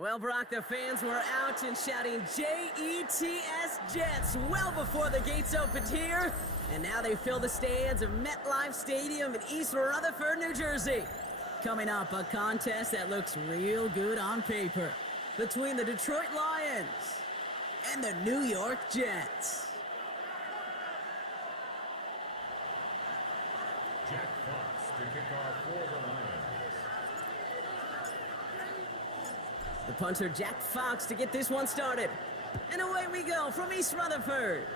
Well, Brock, the fans were out and shouting J-E-T-S Jets well before the gates opened here. And now they fill the stands of MetLife Stadium in East Rutherford, New Jersey. Coming up, a contest that looks real good on paper between the Detroit Lions and the New York Jets. Jack Fox to kick off for the Lions. The punter, Jack Fox, to get this one started. And away we go from East Rutherford.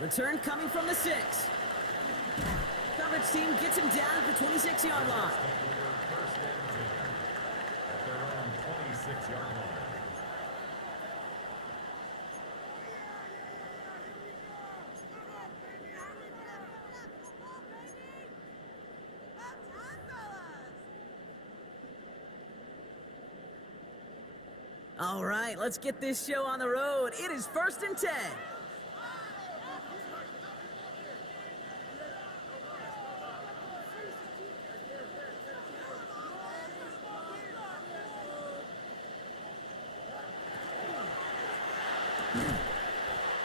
Return coming from the 6. Coverage team gets him down at the 26-yard line. At their own 26-yard line. All right, let's get this show on the road. It is 1st and 10.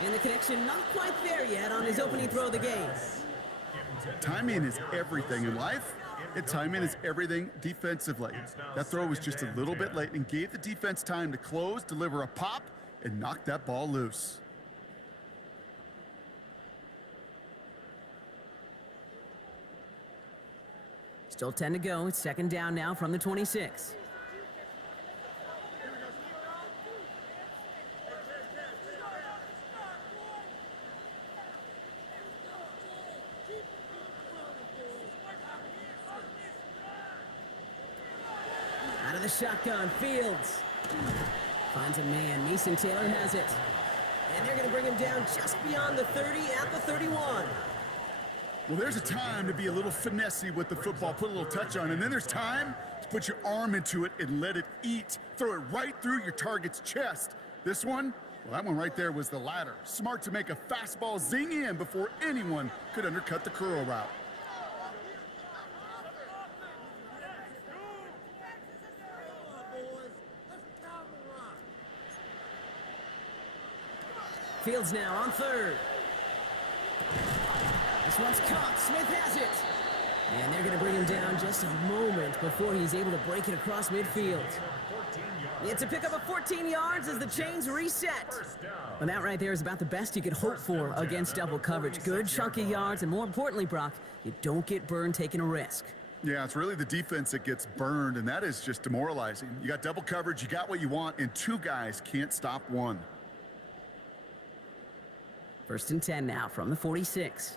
And the connection not quite there yet on his opening throw of the game. Timing is everything in life, and timing is everything defensively. That throw was just a little bit late and gave the defense time to close, deliver a pop, and knock that ball loose. Still 10 to go. It's 2nd down now from the 26. Out of the shotgun, Fields finds a man. Mason Taylor has it. And they're going to bring him down just beyond the 30 at the 31. Well, there's a time to be a little finessey with the football, put a little touch on, and then there's time to put your arm into it and let it eat. Throw it right through your target's chest. This one, well, that one right there was the latter. Smart to make a fastball zing in before anyone could undercut the curl route. Fields now on 3rd. This one's caught. Smith has it. And they're going to bring him down just a moment before he's able to break it across midfield. It's a pickup of 14 yards as the chains reset. And that right there is about the best you could hope for against double coverage. Good chunky yards, and more importantly, Brock, you don't get burned taking a risk. Yeah, it's really the defense that gets burned, and that is just demoralizing. You got double coverage, you got what you want, and 2 guys can't stop one. 1st and 10 now from the 46.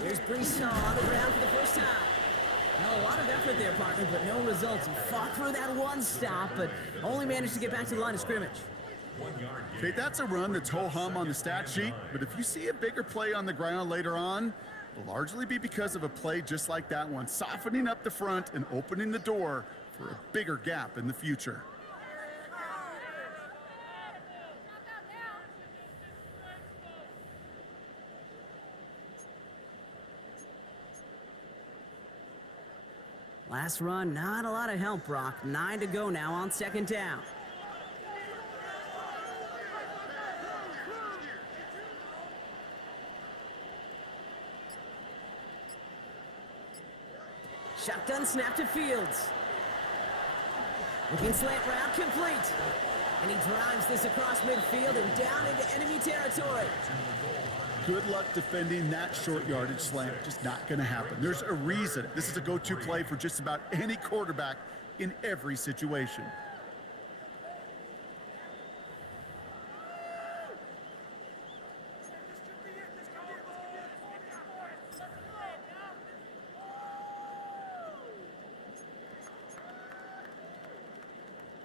There's Brees on the ground for the first time. Now, a lot of effort there, partner, but no results. He fought through that one stop, but only managed to get back to the line of scrimmage. Okay, that's a run that's ho-hum on the stat sheet, but if you see a bigger play on the ground later on, it'll largely be because of a play just like that one, softening up the front and opening the door for a bigger gap in the future. Last run, not a lot of help, Brock. 9 to go now on 2nd down. Shotgun snap to Fields. Looking slant route complete. And he drives this across midfield and down into enemy territory. Good luck defending that short yardage slant. Just not going to happen. There's a reason. This is a go-to play for just about any quarterback in every situation.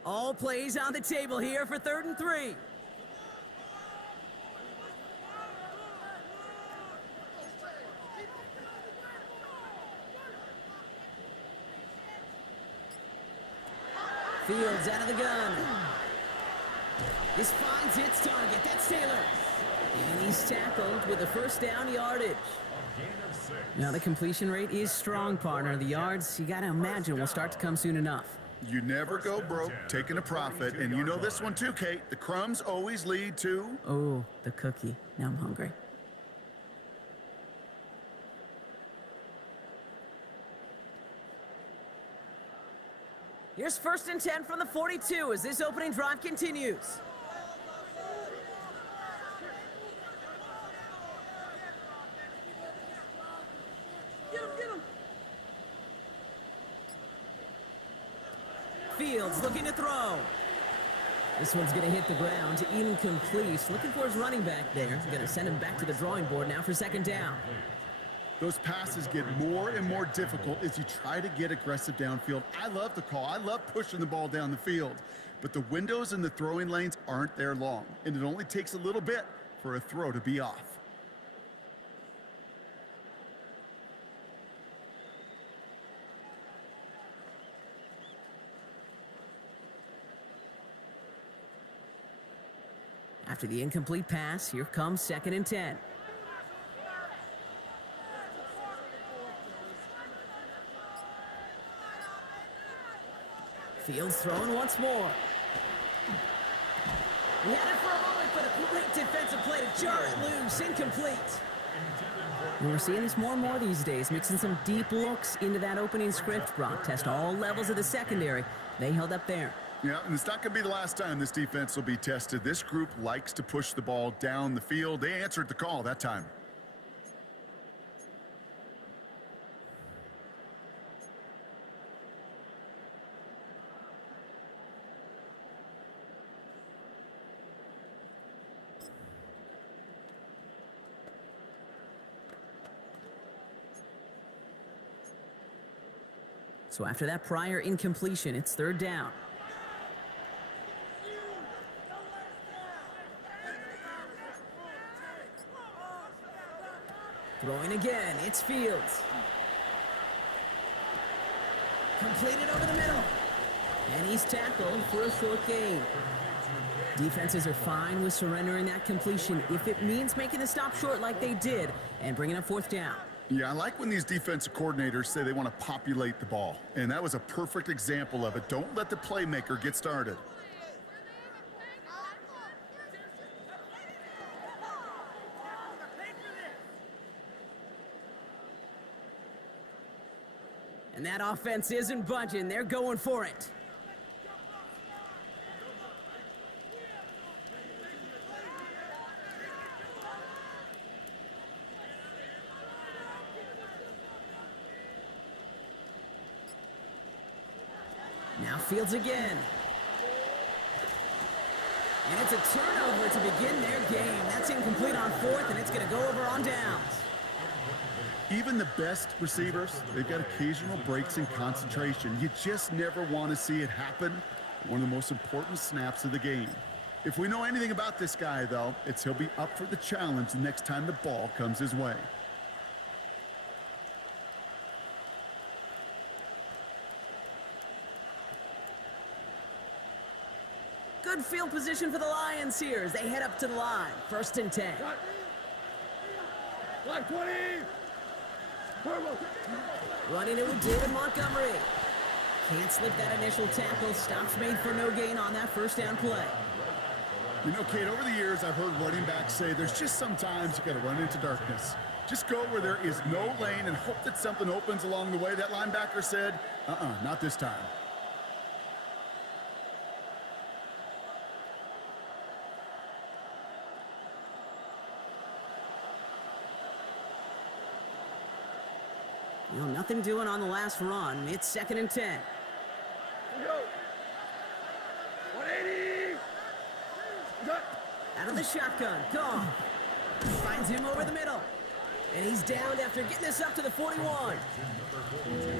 All plays on the table here for 3rd and 3. Fields out of the gun. This finds its target. That's Taylor. And he's tackled with a first down yardage. A gain of 6. Now the completion rate is strong, partner. The yards, you got to imagine, will start to come soon enough. You never go broke taking a profit, and you know this one too, Kate. The crumbs always lead to... Oh, the cookie. Now I'm hungry. Here's 1st and 10 from the 42 as this opening drive continues. Fields looking to throw. This one's going to hit the ground. Incomplete. Looking for his running back there. Going to send him back to the drawing board now for 2nd down. Those passes get more and more difficult as you try to get aggressive downfield. I love the call. I love pushing the ball down the field. But the windows in the throwing lanes aren't there long, and it only takes a little bit for a throw to be off. After the incomplete pass, here comes 2nd and 10. Fields throwing once more. We had it for a moment, but a great defensive play to jar it loose. Incomplete. And we're seeing this more and more these days, mixing some deep looks into that opening script. Brock test all levels of the secondary. They held up there. Yeah, and it's not going to be the last time this defense will be tested. This group likes to push the ball down the field. They answered the call that time. So after that prior incompletion, it's 3rd down. Throwing again, it's Fields. Completed over the middle. And he's tackled for a short gain. Defenses are fine with surrendering that completion if it means making the stop short like they did and bringing up 4th down. Yeah, I like when these defensive coordinators say they want to populate the ball. And that was a perfect example of it. Don't let the playmaker get started. And that offense isn't budging. They're going for it. Now Fields again. And it's a turnover to begin their game. That's incomplete on 4th, and it's going to go over on downs. Even the best receivers, they've got occasional breaks in concentration. You just never want to see it happen. One of the most important snaps of the game. If we know anything about this guy, though, it's he'll be up for the challenge the next time the ball comes his way. Good field position for the Lions here as they head up to the line. 1st and 10. Like 20! Running it with David Montgomery. Can't slip that initial tackle. Stops made for no gain on that 1st down play. You know, Kate, over the years, I've heard running backs say there's just sometimes you got to run into darkness. Just go where there is no lane and hope that something opens along the way. That linebacker said, not this time. You know, nothing doing on the last run. It's 2nd and 10. Go! 180! Out of the shotgun. Gone. Finds him over the middle. And he's down after getting this up to the 41.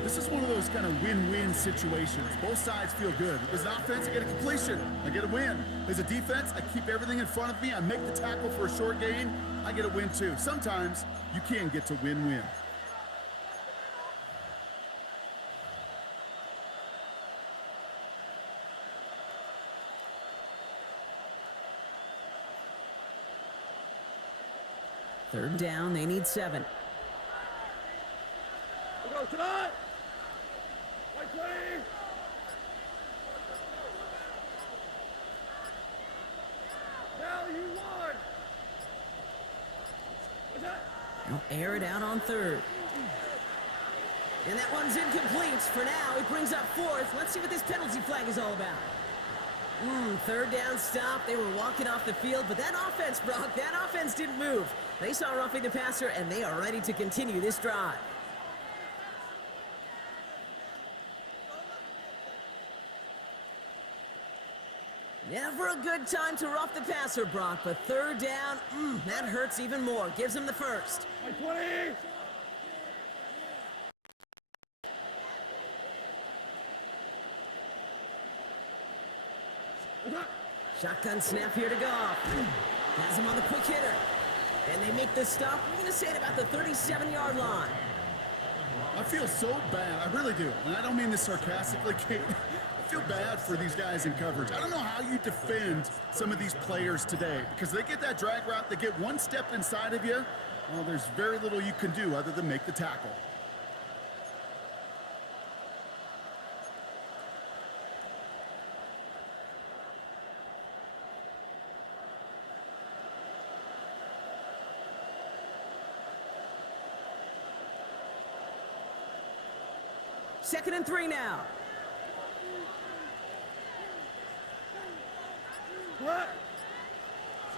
This is one of those kind of win-win situations. Both sides feel good. As an offense, I get a completion. I get a win. As a defense, I keep everything in front of me. I make the tackle for a short gain. I get a win, too. Sometimes you can get to win-win. Third down, they need 7. Go tonight. White 20. Now you won. What's that? They'll air it out on 3rd. And that one's incomplete. For now, it brings up 4th. Let's see what this penalty flag is all about. 3rd down stop. They were walking off the field, but that offense, Brock, that offense didn't move. They saw roughing the passer, and they are ready to continue this drive. Never a good time to rough the passer, Brock, but 3rd down, that hurts even more. Gives him the first. White 20. Shotgun snap here to Goff. Has him on the quick hitter. And they make the stop. We're going to say it about the 37-yard line. I feel so bad. I really do. And I don't mean this sarcastically, Kate. I feel bad for these guys in coverage. I don't know how you defend some of these players today because they get that drag route, they get one step inside of you. Well, there's very little you can do other than make the tackle. Second and 3 now. What?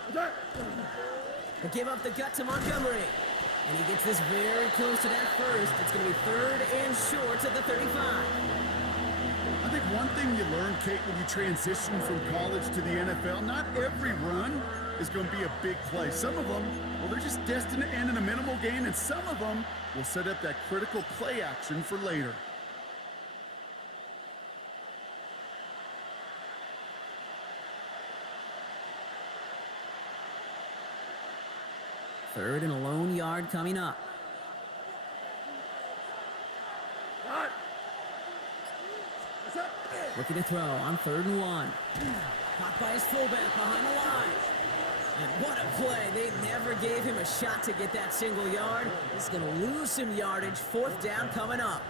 What's that? They give up the gut to Montgomery. And he gets this very close to that first. It's going to be 3rd and short at the 35. I think one thing you learn, Kate, when you transition from college to the NFL, not every run is going to be a big play. Some of them, well, they're just destined to end in a minimal gain, and some of them will set up that critical play action for later. Third and a lone yard coming up. What? What's that? Looking to throw on 3rd and 1. Caught by his fullback behind the line. And what a play. They never gave him a shot to get that single yard. He's going to lose some yardage. 4th down coming up.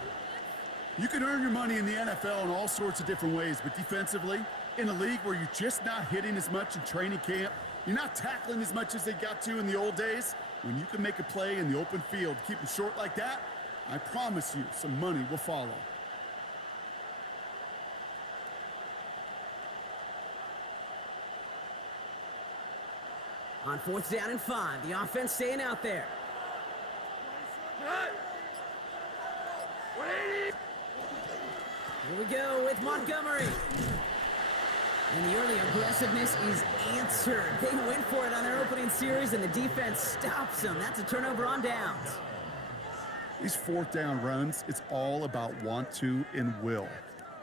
You can earn your money in the NFL in all sorts of different ways, but defensively, in a league where you're just not hitting as much in training camp, you're not tackling as much as they got to in the old days, when you can make a play in the open field, keep them short like that, I promise you some money will follow. On 4th down and 5, the offense staying out there. What? 180. Here we go with Montgomery. And the early aggressiveness is answered. They went for it on their opening series, and the defense stops them. That's a turnover on downs. These 4th down runs, it's all about want to and will.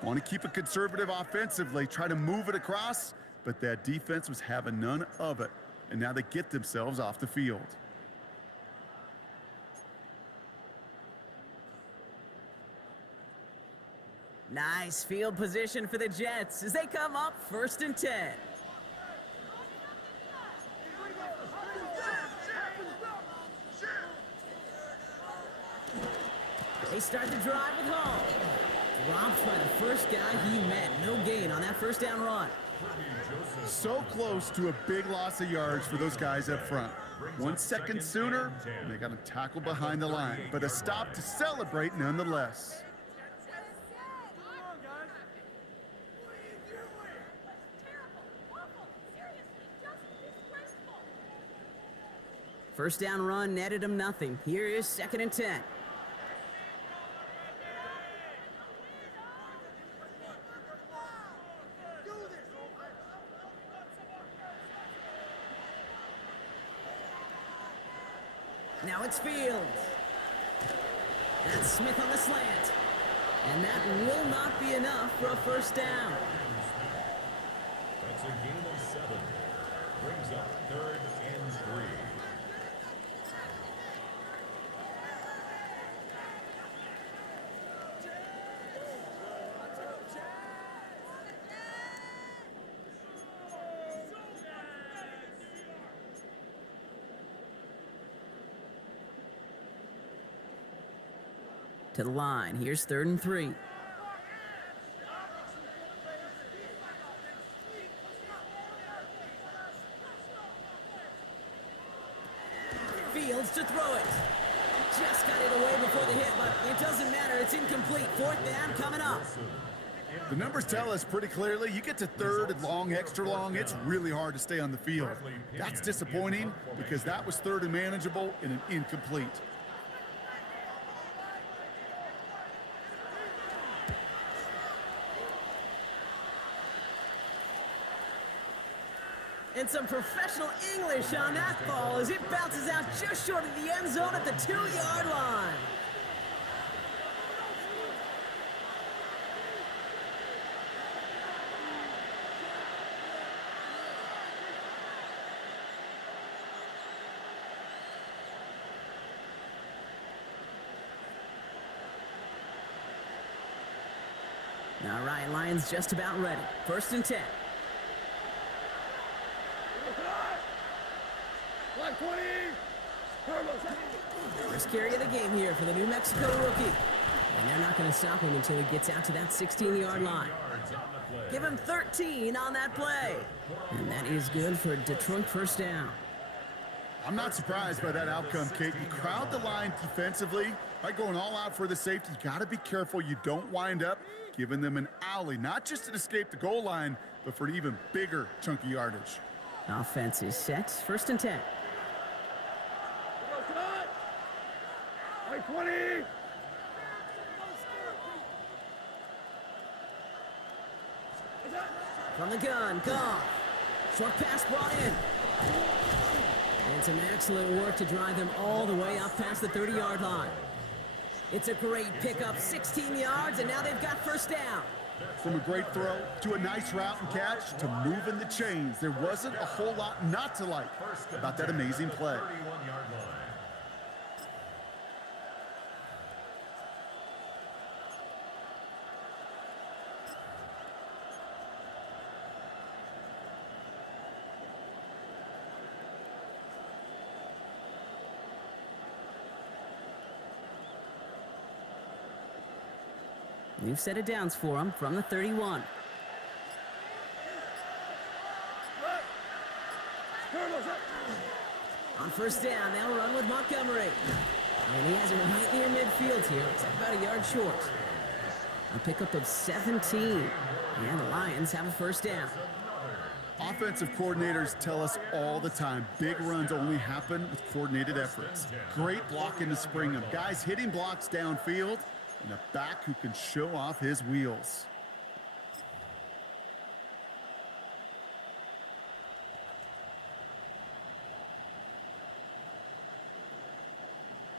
Want to keep it conservative offensively, try to move it across, but that defense was having none of it. And now they get themselves off the field. Nice field position for the Jets as they come up 1st and 10. They start the drive with Hall. Dropped by the first guy he met. No gain on that 1st down run. So close to a big loss of yards for those guys up front. 1 second sooner, and they got to tackle behind the line. But a stop to celebrate nonetheless. First down run netted him nothing. Here is 2nd and 10. Now it's Fields. That's Smith on the slant. And that will not be enough for a 1st down. That's a gain of 7. Brings up 3rd and 3. To the line. Here's 3rd and 3. Fields to throw it. Just got it away before the hit, but it doesn't matter. It's incomplete. 4th down coming up. The numbers tell us pretty clearly, you get to 3rd and long, extra long, it's really hard to stay on the field. That's disappointing because that was 3rd and manageable in an incomplete. And some professional English on that ball as it bounces out just short of the end zone at the 2-yard line. All right, Lions just about ready. 1st and 10. First carry of the game here for the New Mexico rookie. And they're not going to stop him until he gets out to that 16-yard line. Give him 13 on that play. And that is good for Detroit 1st down. I'm not surprised by that outcome, Kate. You crowd the line defensively by going all out for the safety. You got to be careful you don't wind up giving them an alley, not just to escape the goal line, but for an even bigger chunk of yardage. Offense is set. 1st and 10. 20. From the gun, Goff. Short pass brought in. And some excellent work to drive them all the way up past the 30-yard line. It's a great pickup, 16 yards, and now they've got 1st down. From a great throw to a nice route and catch to moving the chains, there wasn't a whole lot not to like about that amazing play. 31-yard line. New set of downs for him from the 31. On 1st down, they'll run with Montgomery. And he has it right near midfield here. It's about a yard short. A pickup of 17. And the Lions have a 1st down. Offensive coordinators tell us all the time, big runs only happen with coordinated efforts. Great blocking to spring them. Guys hitting blocks downfield, and a back who can show off his wheels.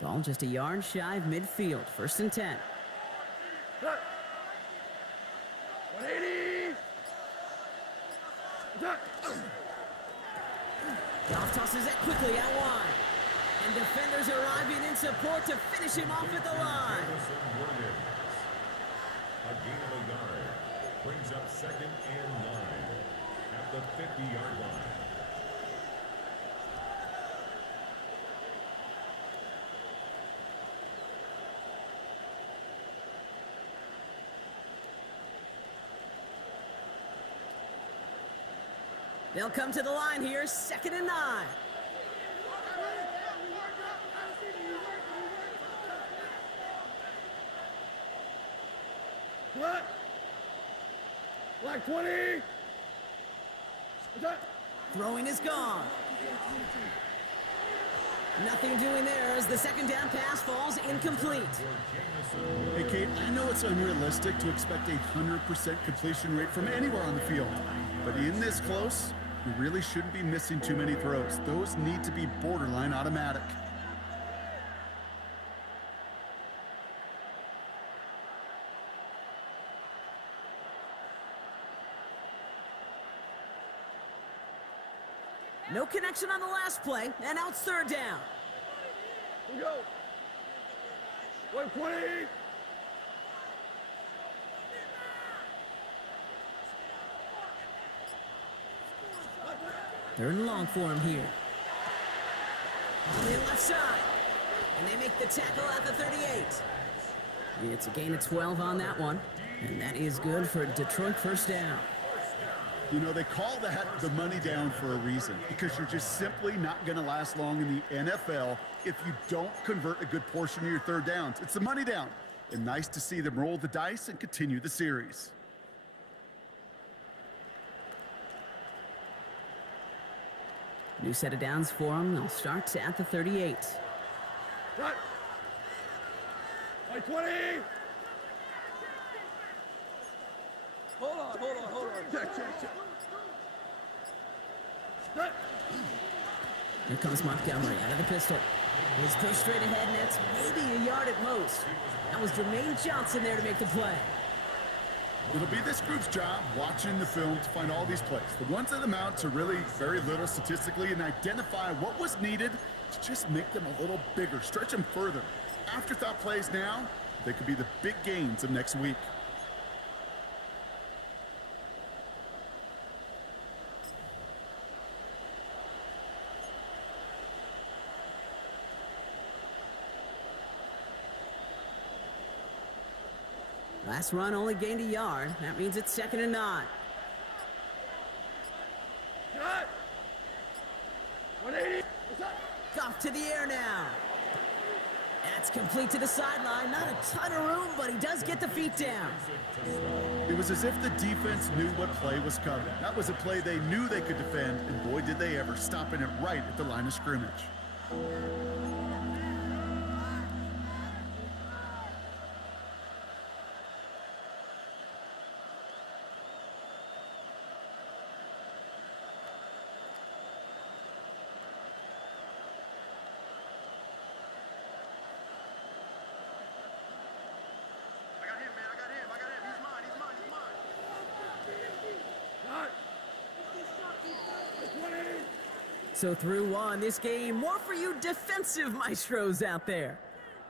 Ball just a yard shy of midfield. 1st and 10. 180. Goff tosses it quickly out wide. And defenders arriving in support to finish him off at the line. A gain of a yard brings up 2nd and 9 at the 50-yard line. They'll come to the line here, 2nd and 9. What? Like 20. Throwing is gone. Nothing doing there as the 2nd down pass falls incomplete. Hey, Kate, I know it's unrealistic to expect a 100% completion rate from anywhere on the field, but in this close, you really shouldn't be missing too many throws. Those need to be borderline automatic. No connection on the last play, and now it's 3rd down. Here we go. 120. Third and long for him here. On the left side. And they make the tackle at the 38. It's a gain of 12 on that one, and that is good for Detroit first down. You know, they call that the money down for a reason, because you're just simply not going to last long in the NFL if you don't convert a good portion of your third downs. It's the money down, and nice to see them roll the dice and continue the series. New set of downs for them. They'll start at the 38. Cut. Like 20. Hold on. Check. Cut. Here comes Montgomery out of the pistol. He's pushed straight ahead, and that's maybe a yard at most. That was Jermaine Johnson there to make the play. It'll be this group's job watching the film to find all these plays. The ones that amount to really very little statistically and identify what was needed to just make them a little bigger, stretch them further. Afterthought plays now, they could be the big gains of next week. Last run only gained a yard. That means it's 2nd and 9. Cut. 180. What's up? Off to the air now. That's complete to the sideline. Not a ton of room, but he does get the feet down. It was as if the defense knew what play was coming. That was a play they knew they could defend, and boy did they ever, stopping it right at the line of scrimmage. Cut. Like 20. So through one, this game, more for you defensive maestros out there.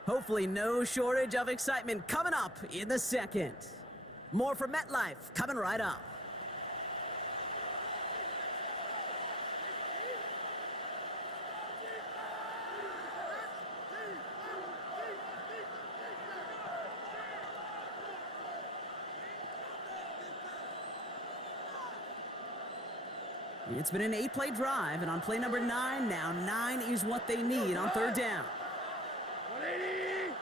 Hopefully no shortage of excitement coming up in the second. More from MetLife coming right up. It's been an 8-play drive, and on play number 9 now, 9 is what they need on 3rd down. 180.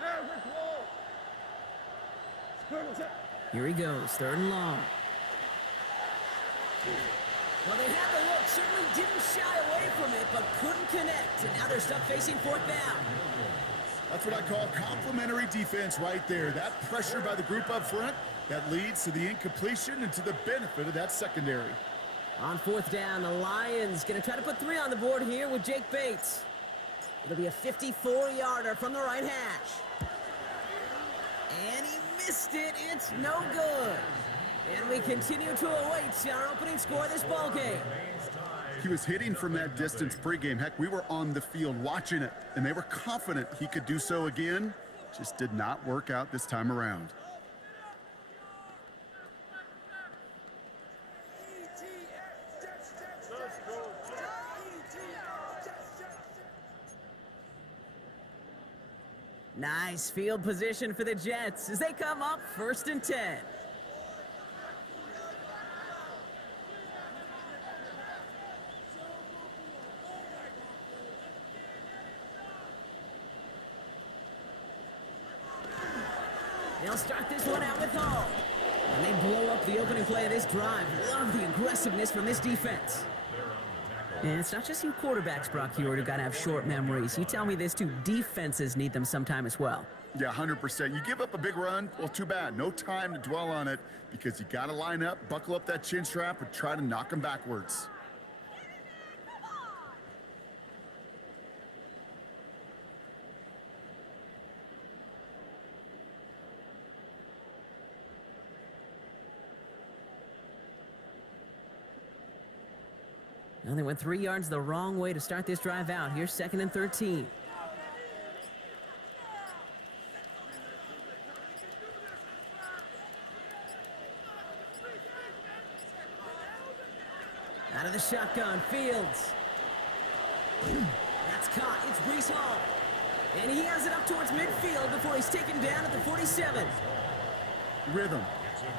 Never close. What's up? Here he goes, 3rd and long. Well, they had the look, certainly didn't shy away from it, but couldn't connect, and now they're stuck facing 4th down. That's what I call complimentary defense right there. That pressure by the group up front, that leads to the incompletion and to the benefit of that secondary. On 4th down, the Lions going to try to put 3 on the board here with Jake Bates. It'll be a 54-yarder from the right hash. And he missed it. It's no good. And we continue to await our opening score of this ball game. He was hitting from that distance pregame. Heck, we were on the field watching it, and they were confident he could do so again. Just did not work out this time around. Nice field position for the Jets as they come up 1st and 10. They'll start this one out with Hall. And they blow up the opening play of this drive. Love the aggressiveness from this defense. And it's not just you quarterbacks, Brock Hewitt, who got to have short memories. You tell me this too, defenses need them sometime as well. Yeah, 100%. You give up a big run, well, too bad. No time to dwell on it because you got to line up, buckle up that chin strap, and try to knock them backwards. Well, they went 3 yards the wrong way to start this drive out. Here's 2nd and 13. Out of the shotgun, Fields. That's caught. He's home. And he has it up towards midfield before he's taken down at the 47. Rhythm.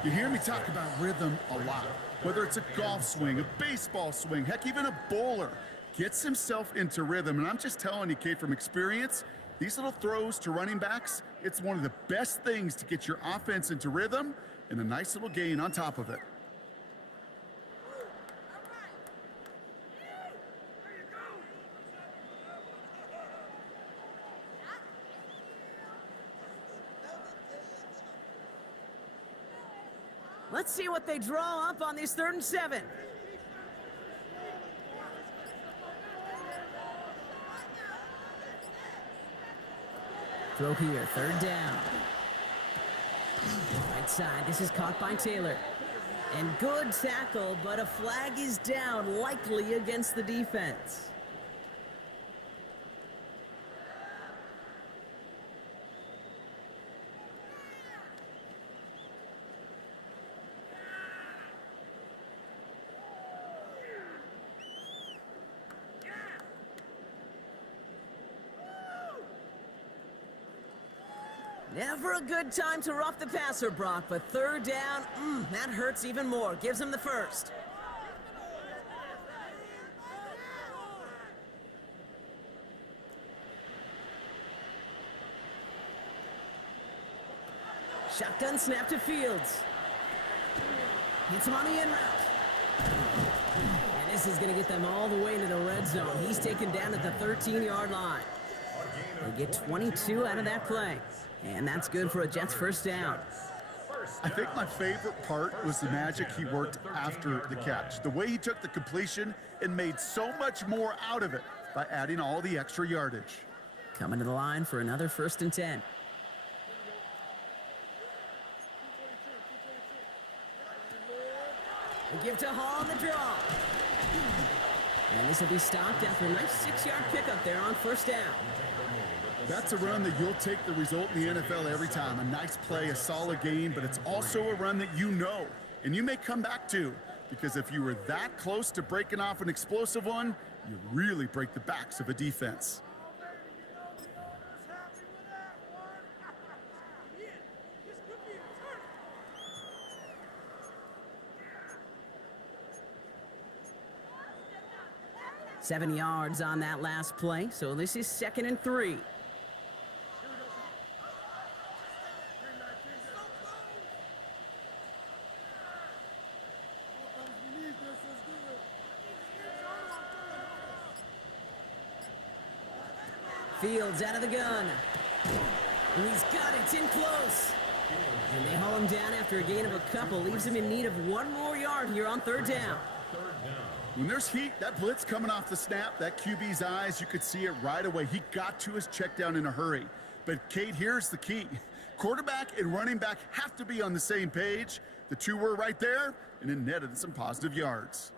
You hear me talk about rhythm a lot. Whether it's a golf swing, a baseball swing, heck, even a bowler gets himself into rhythm. And I'm just telling you, Kate, from experience, these little throws to running backs, it's one of the best things to get your offense into rhythm and a nice little gain on top of it. Let's see what they draw up on this 3rd and 7. Throw here, 3rd down. Right side, this is caught by Taylor. And good tackle, but a flag is down, likely against the defense. Never a good time to rough the passer, Brock, but 3rd down, that hurts even more. Gives him the 1st. Shotgun snap to Fields. Hits him on the in route. And this is going to get them all the way into the red zone. He's taken down at the 13-yard line. They get 22 out of that play. And that's good for a Jets 1st down. I think my favorite part was the magic he worked after the catch. The way he took the completion and made so much more out of it by adding all the extra yardage. Coming to the line for another 1st and 10. They give to Hall on the draw. And this will be stopped after a nice 6-yard pickup there on 1st down. That's a run that you'll take the result in the NFL every time. A nice play, a solid gain, but it's also a run that you know, and you may come back to, because if you were that close to breaking off an explosive one, you really break the backs of a defense. Seven yards on that last play, so this is 2nd and 3. Fields out of the gun. And he's got it. It's in close. And they haul him down after a gain of a couple. Leaves him in need of 1 more yard here on 3rd down. When there's heat, that blitz coming off the snap, that QB's eyes, you could see it right away. He got to his check down in a hurry. But, Kate, here's the key. Quarterback and running back have to be on the same page. The two were right there, and it netted some positive yards.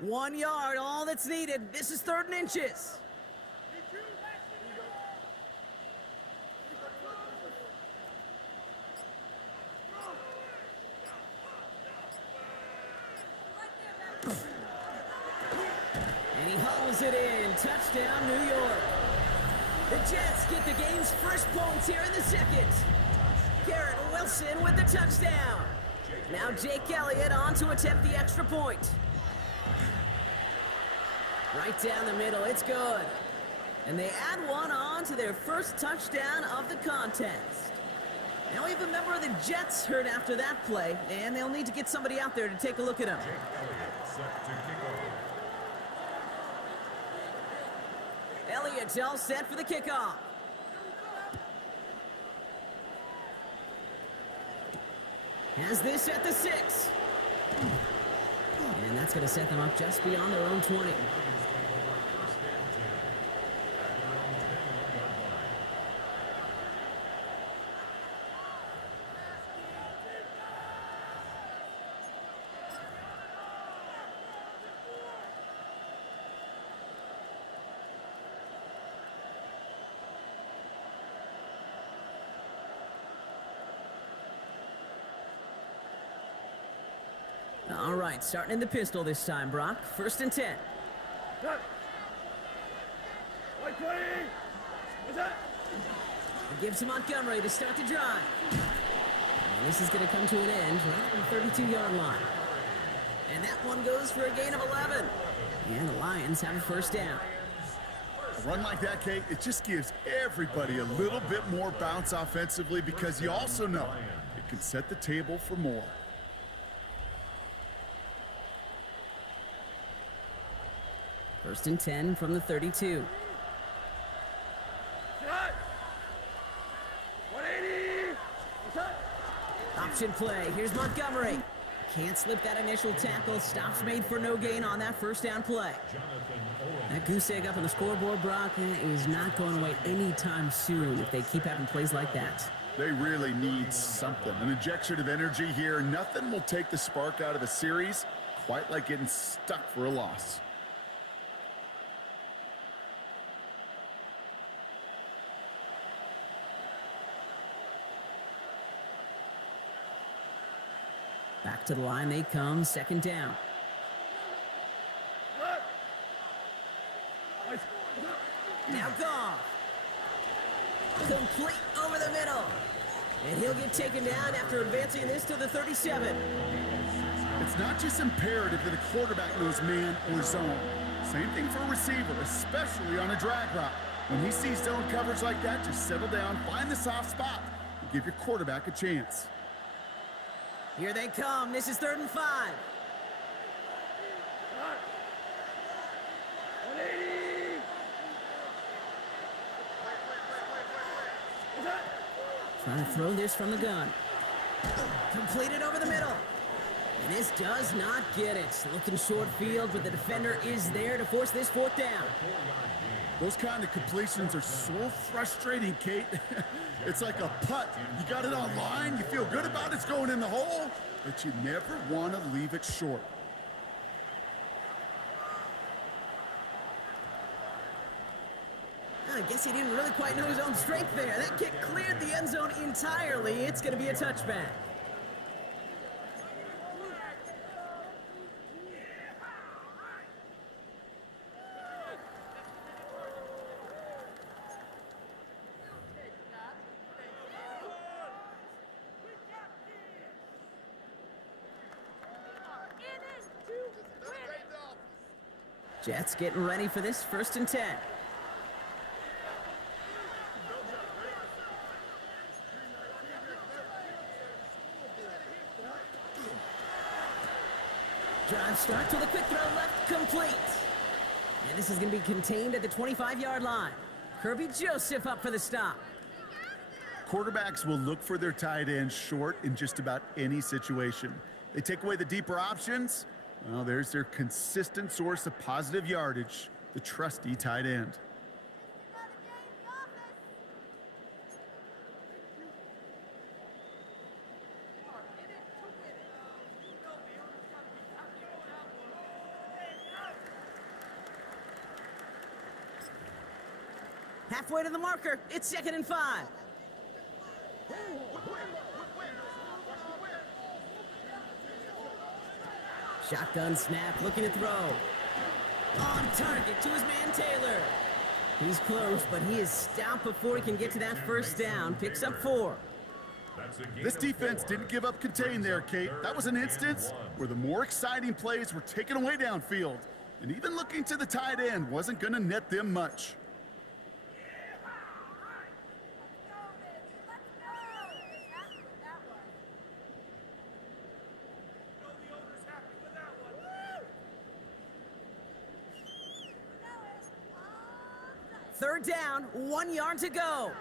One yard, all that's needed. This is 3rd and inches. And he hauls it in. Touchdown, New York. The Jets get the game's first points here in the 2nd. Garrett Wilson with the touchdown. Now Jake Elliott on to attempt the extra point. Right down the middle, it's good. And they add one on to their first touchdown of the contest. Now we have a member of the Jets hurt after that play, and they'll need to get somebody out there to take a look at him. Jake Elliott set to kick off. Elliott's all set for the kickoff. Has this at the 6. And that's going to set them up just beyond their own 20. All right, starting in the pistol this time, Brock. 1st and 10. Set. White 20. What's that? It gives to Montgomery to start the drive. And this is going to come to an end right at the 32-yard line. And that one goes for a gain of 11. And the Lions have a 1st down. A run like that, Kate, it just gives everybody a little bit more bounce offensively because you also know it can set the table for more. First and 10 from the 32. Set. 180. What's that? Option play. Here's Montgomery. Can't slip that initial tackle. Stops made for no gain on that 1st down play. That goose egg up on the scoreboard, Brock, is not going away anytime soon if they keep having plays like that. They really need something. An injection of energy here. Nothing will take the spark out of a series quite like getting stuck for a loss. Back to the line they come, 2nd down. Now Goff. Complete over the middle. And he'll get taken down after advancing this to the 37. It's not just imperative that a quarterback knows man or zone. Same thing for a receiver, especially on a drag route. When he sees zone coverage like that, just settle down, find the soft spot, and give your quarterback a chance. Here they come. This is 3rd and 5. 180. What's that? Trying to throw this from the gun. Completed over the middle. And this does not get it. Looking short field, but the defender is there to force this 4th down. Those kind of completions are so frustrating, Kate. It's like a putt. You got it on line, you feel good about it's going in the hole, but you never want to leave it short. I guess he didn't really quite know his own strength there. That kick cleared the end zone entirely. It's going to be a touchback. Jets getting ready for this 1st and 10. Drive starts with a quick throw left, complete. And this is going to be contained at the 25-yard line. Kirby Joseph up for the stop. Quarterbacks will look for their tight end short in just about any situation. They take away the deeper options. Well, there's their consistent source of positive yardage, the trusty tight end. Halfway to the marker. It's 2nd and 5. Shotgun snap, looking to throw. On target to his man Taylor. He's close, but he is stopped before he can get to that 1st down. Picks up 4. This defense didn't give up contain there, Kate. That was an instance where the more exciting plays were taken away downfield. And even looking to the tight end wasn't going to net them much. Third down, 1 yard to go.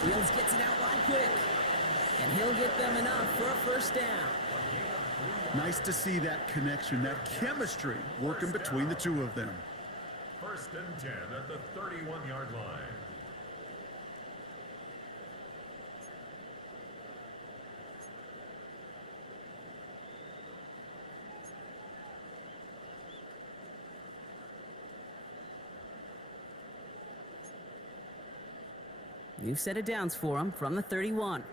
Fields gets it out wide quick. And he'll get them enough for a 1st down. Nice to see that connection, that chemistry working between the two of them. 1st and 10 at the 31-yard line. New set of downs for him from the 31.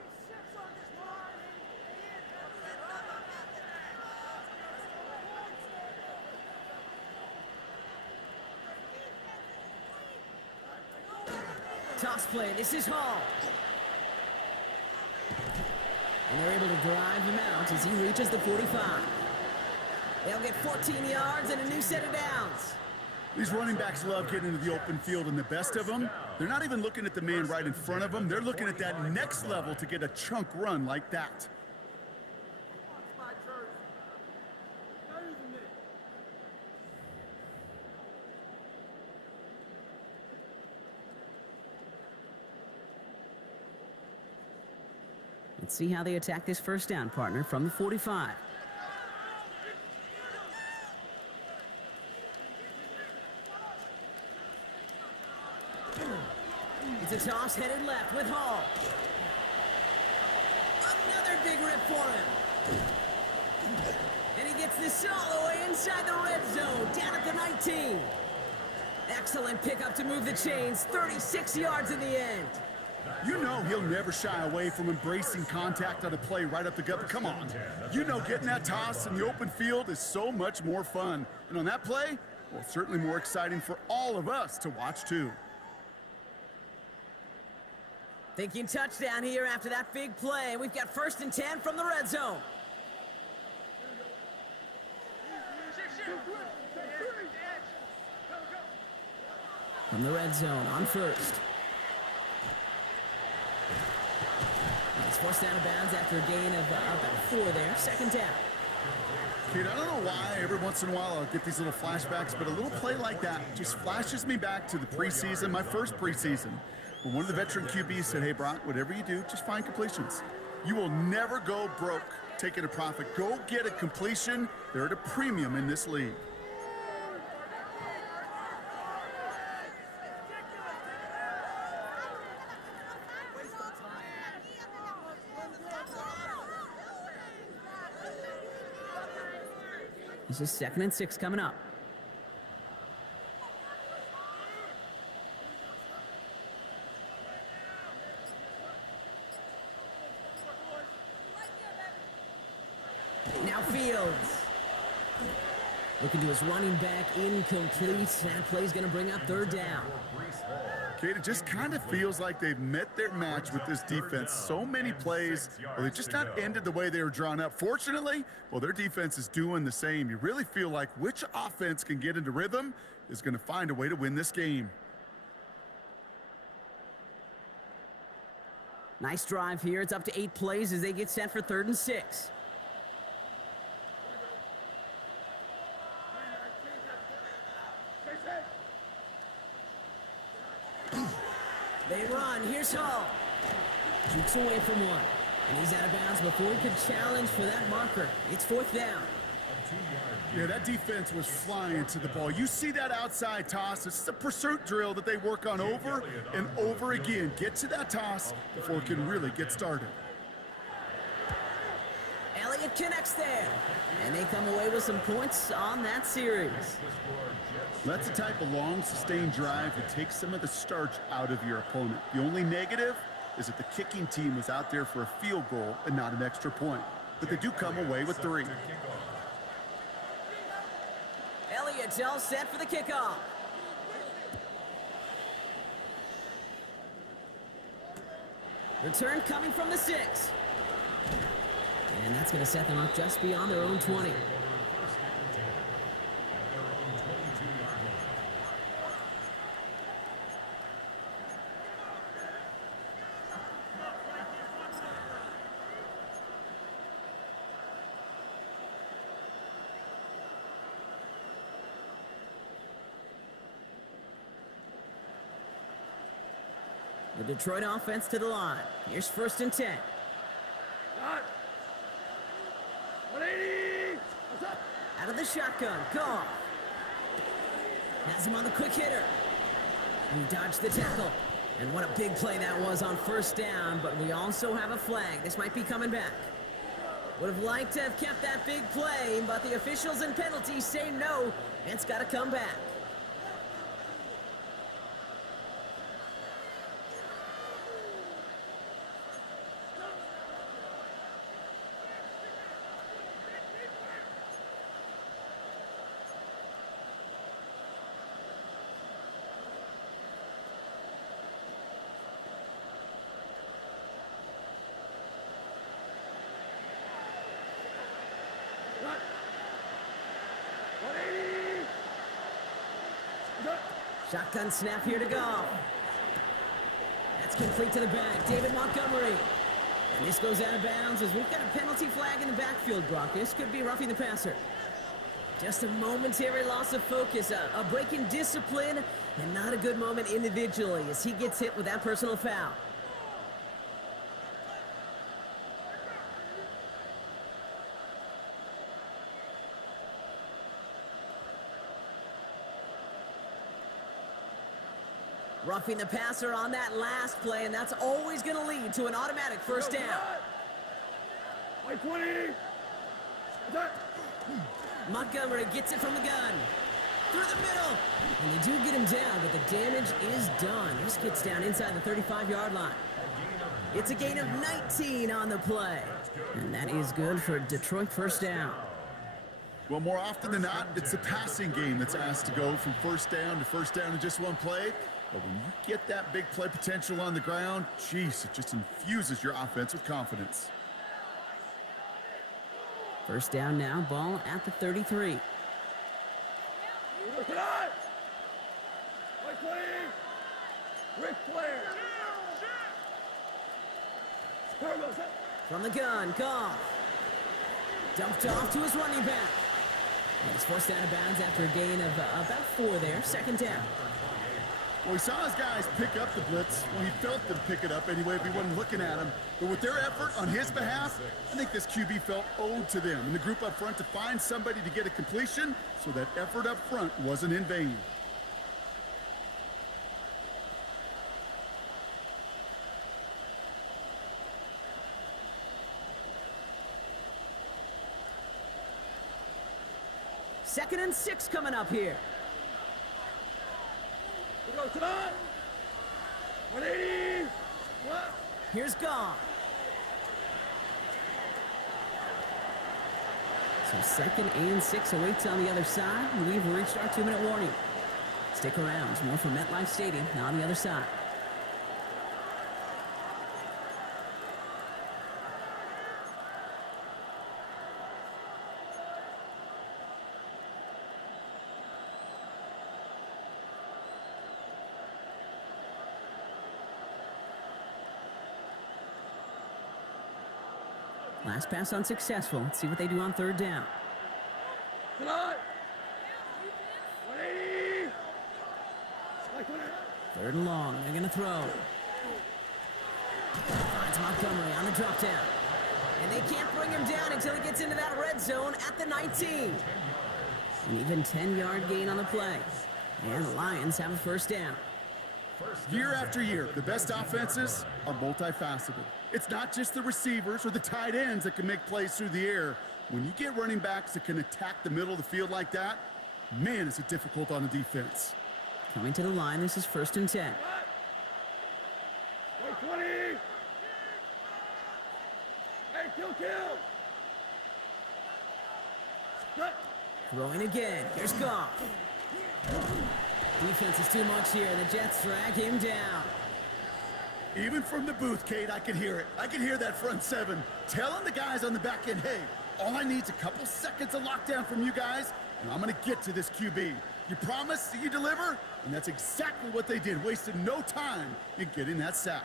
Toss play, this is Hall. And they're able to drive him out as he reaches the 45. They'll get 14 yards and a new set of downs. These running backs love getting into the open field, and the best of them, they're not even looking at the man right in front of them. They're looking at that next level to get a chunk run like that. Let's see how they attack this first down, partner, from the 45. It's a toss headed left with Hall. Another big rip for him. And he gets this all the way inside the red zone, down at the 19. Excellent pickup to move the chains, 36 yards in the end. You know he'll never shy away from embracing contact on a play right up the gut. But come on. You know getting that toss in the open field is so much more fun. And on that play, well, certainly more exciting for all of us to watch too. Thinking touchdown here after that big play. We've got 1st and 10 from the red zone. From the red zone on 1st. He's forced out of bounds after a gain of about 4 there. 2nd down. Kid, I don't know why every once in a while I'll get these little flashbacks, but a little play like that just flashes me back to the preseason, my first preseason. When one of the veteran QBs said, hey, Brock, whatever you do, just find completions. You will never go broke taking a profit. Go get a completion. They're at a premium in this league. This is 2nd and 6 coming up. Now Fields. Looking to his running back, incomplete. That play's going to bring up 3rd down. Kate, it just kind of feels like they've met their match with this defense. So many plays, well, they just not ended the way they were drawn up. Fortunately, well, their defense is doing the same. You really feel like which offense can get into rhythm is going to find a way to win this game. Nice drive here. It's up to 8 plays as they get set for 3rd and 6. They run. Here's Hall. Jukes away from one. And he's out of bounds before he could challenge for that marker. It's 4th down. Yeah, that defense was flying to the ball. You see that outside toss. It's a pursuit drill that they work on over and over again. Get to that toss before it can really get started. Elliott connects there. And they come away with some points on that series. That's the type of long, sustained drive that takes some of the starch out of your opponent. The only negative is that the kicking team was out there for a field goal and not an extra point. But they do come away with 3. Elliott's all set for the kickoff. Return coming from the 6. And that's going to set them up just beyond their own 20. The Detroit offense to the line. Here's 1st and 10. 180. Out of the shotgun. Goff. Has him on the quick hitter. He dodged the tackle. And what a big play that was on 1st down, but we also have a flag. This might be coming back. Would have liked to have kept that big play, but the officials and penalties say no. It's got to come back. Shotgun snap here to Goff. That's complete to the back. David Montgomery. And this goes out of bounds as we've got a penalty flag in the backfield, Brock. This could be roughing the passer. Just a momentary loss of focus, a break in discipline, and not a good moment individually as he gets hit with that personal foul. Roughing the passer on that last play, and that's always going to lead to an automatic first down. White 20. Attack. Montgomery gets it from the gun. Through the middle. And they do get him down, but the damage is done. This gets down inside the 35-yard line. It's a gain of 19 on the play. And that is good for Detroit first down. Well, more often than not, it's the passing game that's asked to go from first down in just one play. But when you get that big play potential on the ground, geez, it just infuses your offense with confidence. First down now, ball at the 33. Look at that. White 20. Rick Flair. Carlos. From the gun, Goff. Dumped off to his running back. And he's forced out of bounds after a gain of about 4 there. Second down. Well, we saw his guys pick up the blitz. Well, he felt them pick it up anyway if he wasn't looking at him. But with their effort on his behalf, I think this QB felt owed to them and the group up front to find somebody to get a completion, so that effort up front wasn't in vain. Second and 6 coming up here. We go tonight. 180. What? Here's Goff. So second and 6 awaits on the other side. And we've reached our 2-minute warning. Stick around. There's more from MetLife Stadium now on the other side. Last pass unsuccessful. Let's see what they do on third down. Tonight. 180. White 20. Third and long. They're going to throw. Finds Montgomery on the drop down. And they can't bring him down until he gets into that red zone at the 19. An even 10-yard gain on the play. And the Lions have a first down. Year after year, the best offenses are multifaceted. It's not just the receivers or the tight ends that can make plays through the air. When you get running backs that can attack the middle of the field like that, man, is it difficult on the defense. Coming to the line, this is first and 10. White 20. Hey, kill. Cut. Throwing again. Here's Goff. Defense is too much here. The Jets drag him down. Even from the booth, Kate, I can hear it. I can hear that front seven telling the guys on the back end, hey, all I need is a couple seconds of lockdown from you guys, and I'm going to get to this QB. You promise that you deliver? And that's exactly what they did, wasted no time in getting that sack.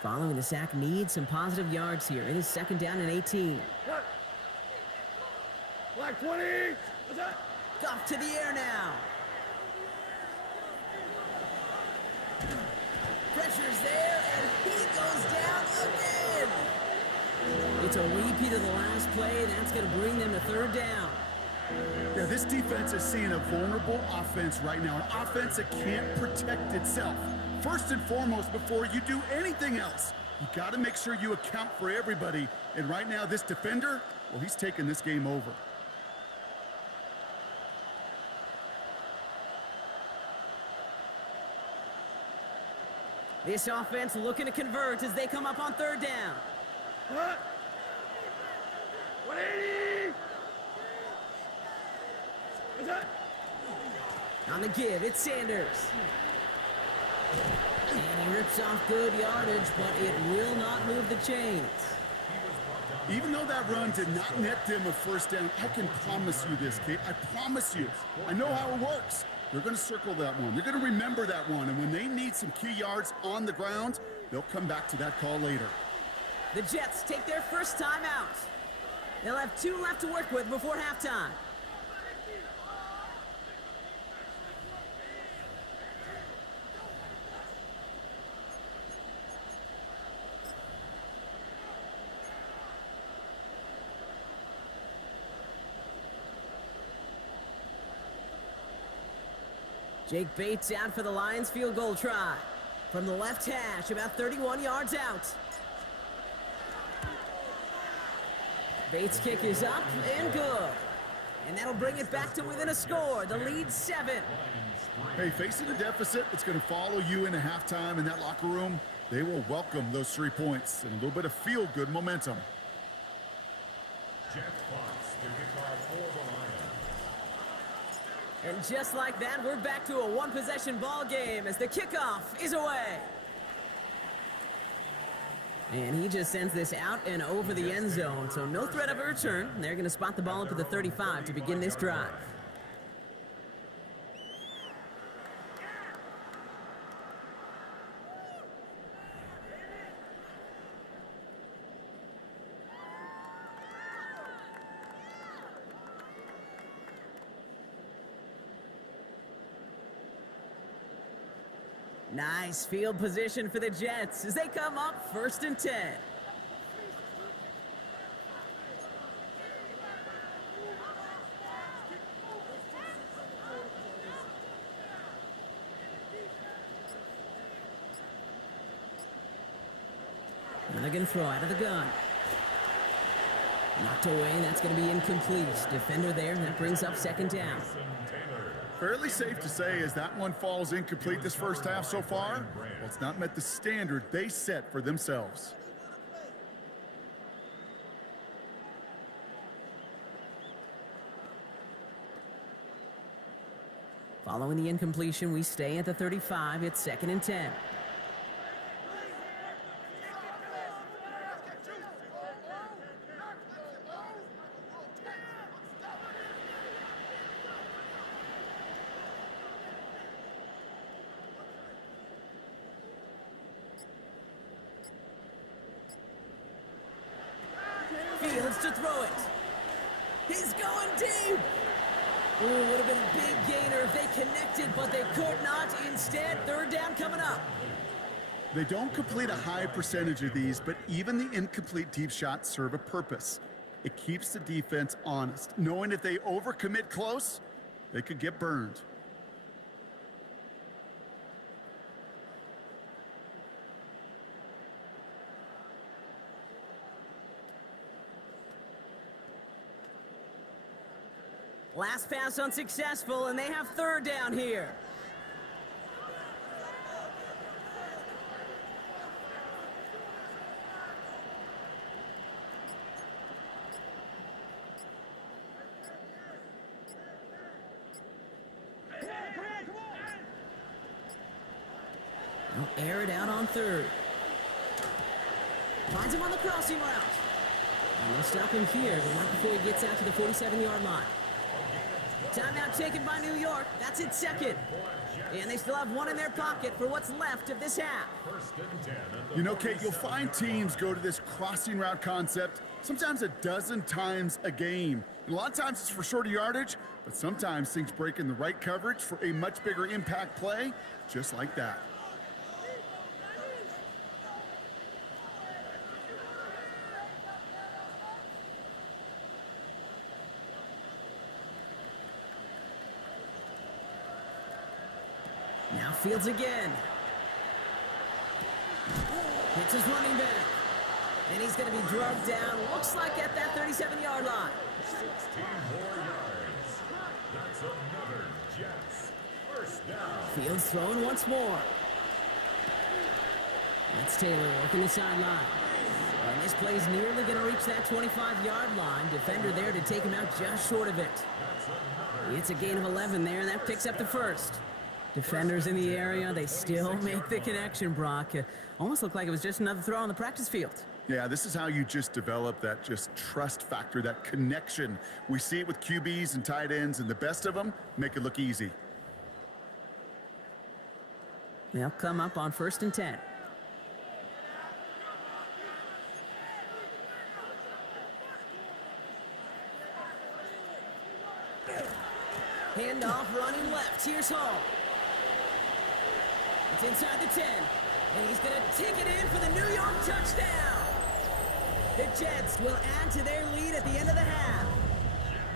Following the sack needs some positive yards here. It is second down and 18. Cut. Black 20. What's that? Goff to the air now. Pressure's there, and he goes down again. It's a repeat of the last play. That's going to bring them to third down. Yeah, this defense is seeing a vulnerable offense right now, an offense that can't protect itself. First and foremost, before you do anything else, you got to make sure you account for everybody. And right now, this defender, well, he's taking this game over. This offense looking to convert as they come up on third down. What? 180. On the give, it's Sanders. And he rips off good yardage, but it will not move the chains. Even though that run did not net them a first down, I can promise you this, Kate. I promise you. I know how it works. They're going to circle that one. They're going to remember that one. And when they need some key yards on the ground, they'll come back to that call later. The Jets take their first time out. They'll have 2 left to work with before halftime. Jake Bates out for the Lions field goal try. From the left hash, about 31 yards out. Bates' kick is up and good. And that'll bring it back to within a score. The lead's 7. Hey, facing a deficit that's going to follow you into halftime in that locker room, they will welcome those 3 points and a little bit of feel-good momentum. Jack Fox, the kickoff for the Lions. And just like that, we're back to a one-possession ball game as the kickoff is away. And he just sends this out and over the end zone, so no threat of a return. They're going to spot the ball up at the 35 to begin this drive. Nice field position for the Jets as they come up 1st and 10. Now they're going to throw out of the gun. Knocked away, that's going to be incomplete. Defender there, and that brings up 2nd down. Fairly safe to say as that one falls incomplete this first half so far, well, it's not met the standard they set for themselves. Following the incompletion, we stay at the 35. It's 2nd and 10. Fields to throw it. He's going deep. Ooh, would have been a big gainer if they connected, but they could not. Instead, 3rd down coming up. They don't complete a high percentage of these, but even the incomplete deep shots serve a purpose. It keeps the defense honest, knowing if they overcommit close, they could get burned. Last pass unsuccessful, and they have 3rd down here. They'll air it out on 3rd. Finds him on the crossing route. And they'll stop him here, but not before he gets out to the 47-yard line. Timeout taken by New York. That's its 2nd. And they still have 1 in their pocket for what's left of this half. You know, Kate, you'll find teams go to this crossing route concept sometimes a dozen times a game. And a lot of times it's for shorter yardage, but sometimes things break in the right coverage for a much bigger impact play, just like that. Now Fields again. Hits his running back. And he's going to be drugged down, looks like at that 37-yard line. 16 more yards. That's another Jets first down. Fields throwing once more. That's Taylor working the sideline. And this play's nearly going to reach that 25-yard line. Defender there to take him out just short of it. It's a gain of 11 there, and that picks up the first. Defenders in the area, they still make the connection, Brock. Almost looked like it was just another throw on the practice field. Yeah, this is how you just develop that just trust factor, that connection. We see it with QBs and tight ends, and the best of them make it look easy. They'll come up on 1st and 10. Handoff running left. Here's Hall. It's inside the 10. And he's going to take it in for the New York touchdown. The Jets will add to their lead at the end of the half.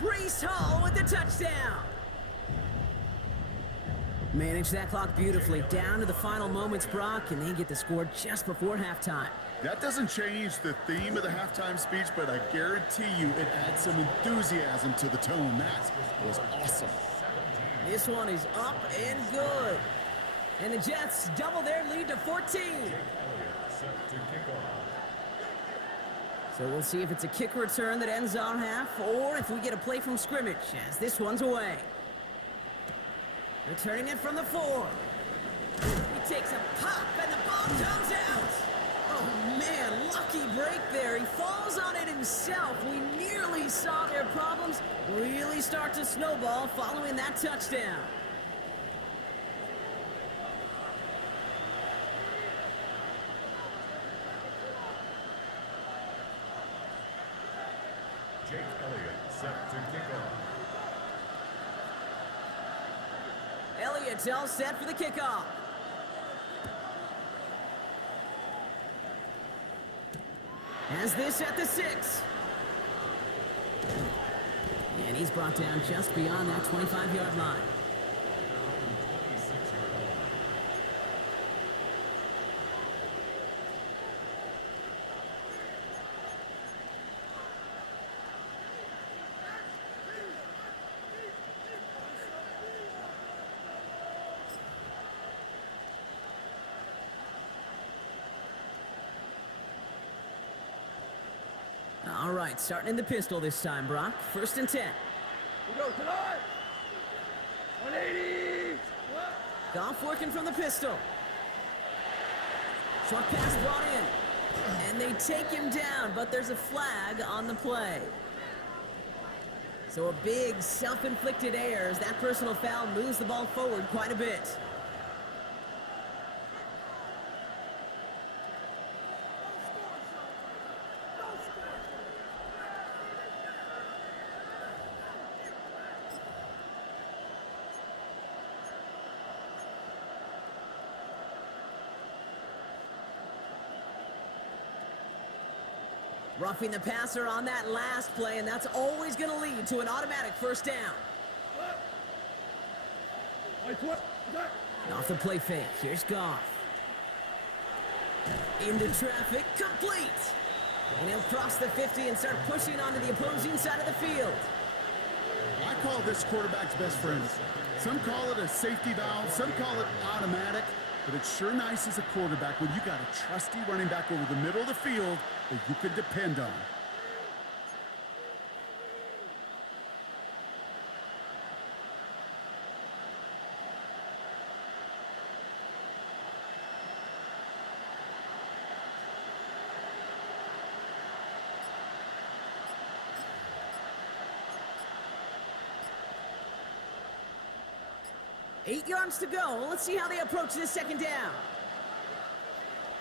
Breece Hall with the touchdown. Manage that clock beautifully. Down to the final moments, Brock, and they get the score just before halftime. That doesn't change the theme of the halftime speech, but I guarantee you it adds some enthusiasm to the tone. That was awesome. This one is up and good. And the Jets double their lead to 14. So we'll see if it's a kick return that ends our half, or if we get a play from scrimmage, as this one's away. Returning it from the 4. He takes a pop, and the ball comes out. Oh, man, lucky break there. He falls on it himself. We nearly saw their problems really start to snowball following that touchdown. Jake Elliott set to kick off. Elliott's all set for the kickoff. Has this at the 6. And he's brought down just beyond that 25-yard line. All right, starting in the pistol this time, Brock. 1st and 10. We go tonight. 180. Goff working from the pistol. Short pass brought in. And they take him down, but there's a flag on the play. So a big self-inflicted error as that personal foul moves the ball forward quite a bit. Roughing the passer on that last play, and that's always going to lead to an automatic 1st down. Off the play fake, here's Goff. Into traffic, complete. And he'll cross the 50 and start pushing onto the opposing side of the field. I call this quarterback's best friend. Some call it a safety valve, some call it automatic, but it's sure nice as a quarterback when you got a trusty running back over the middle of the field that you can depend on. Eight yards to go. Let's see how they approach this 2nd down.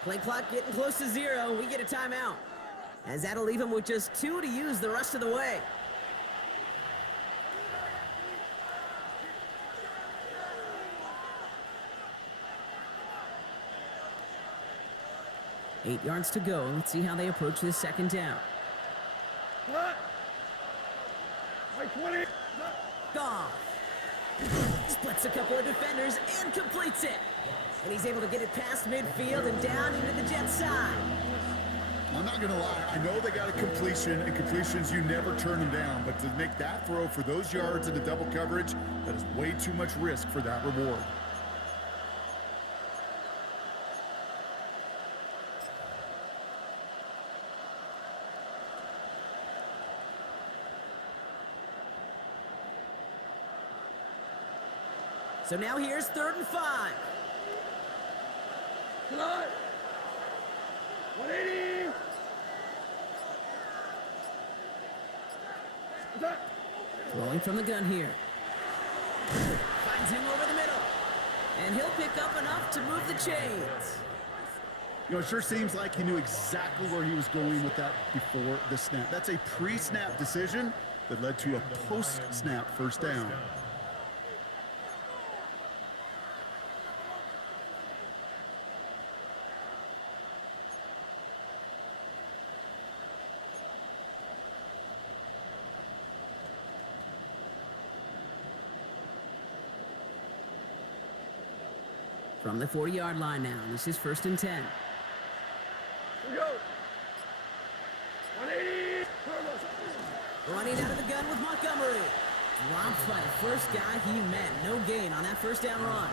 Play clock getting close to 0. We get a timeout, as that'll leave him with just 2 to use the rest of the way. Eight yards to go. Let's see how they approach this 2nd down. What? 20. Goff splits a couple of defenders and completes it. And he's able to get it past midfield and down into the Jets side. I'm not going to lie. I know they got a completion, and completions, you never turn them down. But to make that throw for those yards into double coverage, that is way too much risk for that reward. So now here's 3rd and 5. Tonight. 180. Attack. Throwing from the gun here. Finds him over the middle. And he'll pick up enough to move the chains. You know, it sure seems like he knew exactly where he was going with that before the snap. That's a pre-snap decision that led to a post-snap first down. From the 40-yard line now, this is 1st and 10. Here we go. 180. Running out of the gun with Montgomery. Dropped by the first guy he met. No gain on that first down run.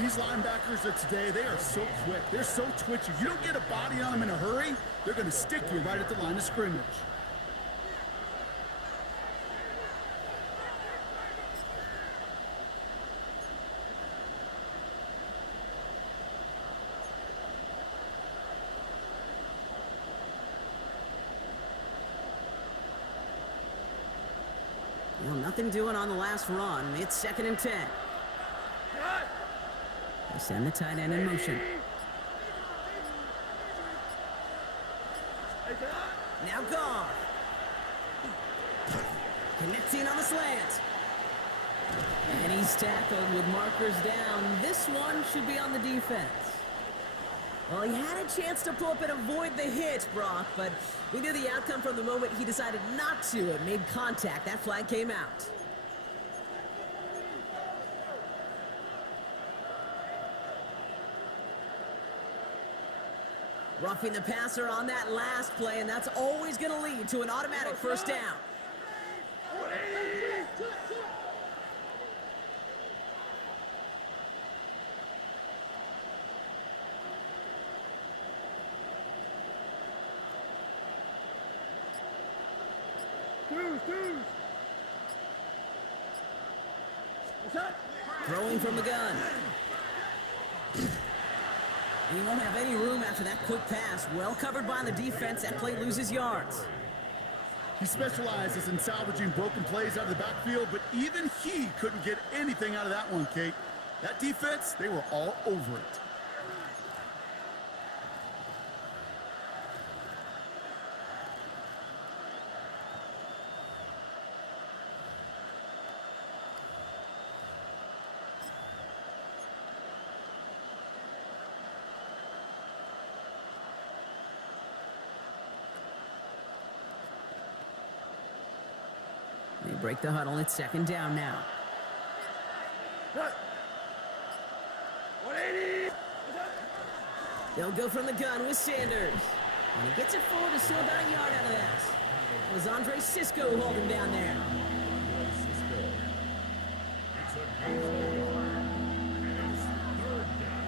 These linebackers of today, they are so quick. They're so twitchy. You don't get a body on them in a hurry, they're going to stick you right at the line of scrimmage. Well, nothing doing on the last run. It's 2nd and 10. They send the tight end in motion. Now gone. Connecting on the slant. And he's tackled with markers down. This one should be on the defense. Well, he had a chance to pull up and avoid the hit, Brock, but we knew the outcome from the moment he decided not to and made contact. That flag came out. Roughing the passer on that last play, and that's always going to lead to an automatic first down. Throwing from the gun. And he won't have any room after that quick pass. Well covered by the defense. That play loses yards. He specializes in salvaging broken plays out of the backfield, but even he couldn't get anything out of that one, Kate. That defense, they were all over it. They break the huddle. It's 2nd down now. 180. They'll go from the gun with Sanders. And he gets it forward to still about a yard out of that. It was Andre Cisco holding down there. It's a gain of a yard. And it's 3rd down.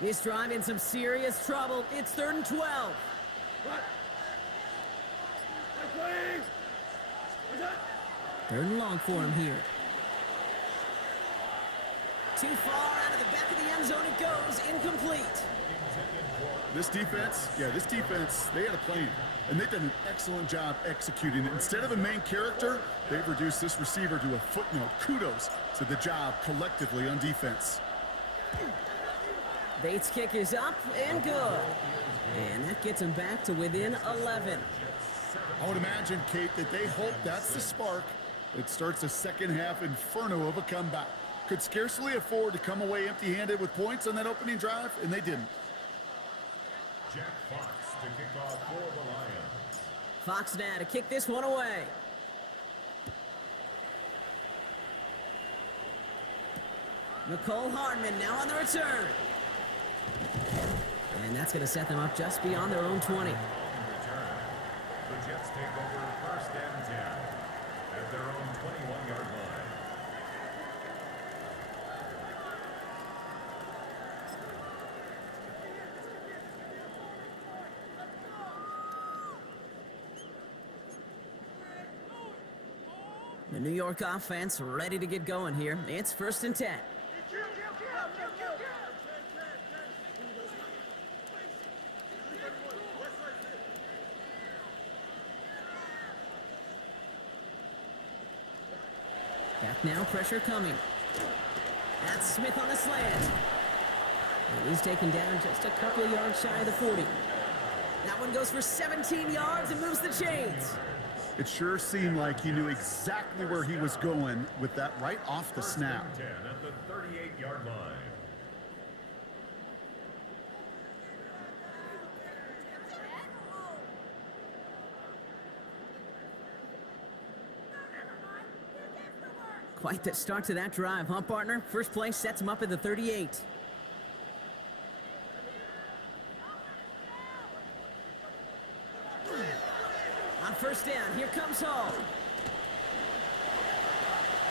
This drive in some serious trouble. It's 3rd and 12. Third and long for him here. Too far out of the back of the end zone it goes. Incomplete. This defense, they had a plan, and they've done an excellent job executing it. Instead of a main character, they've reduced this receiver to a footnote. Kudos to the job collectively on defense. Bates' kick is up and good. And that gets him back to within 11. I would imagine, Kate, that they hope that's the spark that starts a second-half inferno of a comeback. Could scarcely afford to come away empty-handed with points on that opening drive, and they didn't. Jack Fox to kick off for the Lions. Fox now to kick this one away. Nicole Hardman now on the return. And that's going to set them up just beyond their own 20. The Jets take over 1st and 10 at their own 21-yard line. The New York offense ready to get going here. It's 1st and 10. Back now, pressure coming. That's Smith on the slant. And he's taken down just a couple of yards shy of the 40. That one goes for 17 yards and moves the chains. It sure seemed like he knew exactly where he was going with that right off the snap. 10 at the 38-yard line. Quite the start to that drive, huh, partner? First play sets him up at the 38. On 1st down, here comes Hall.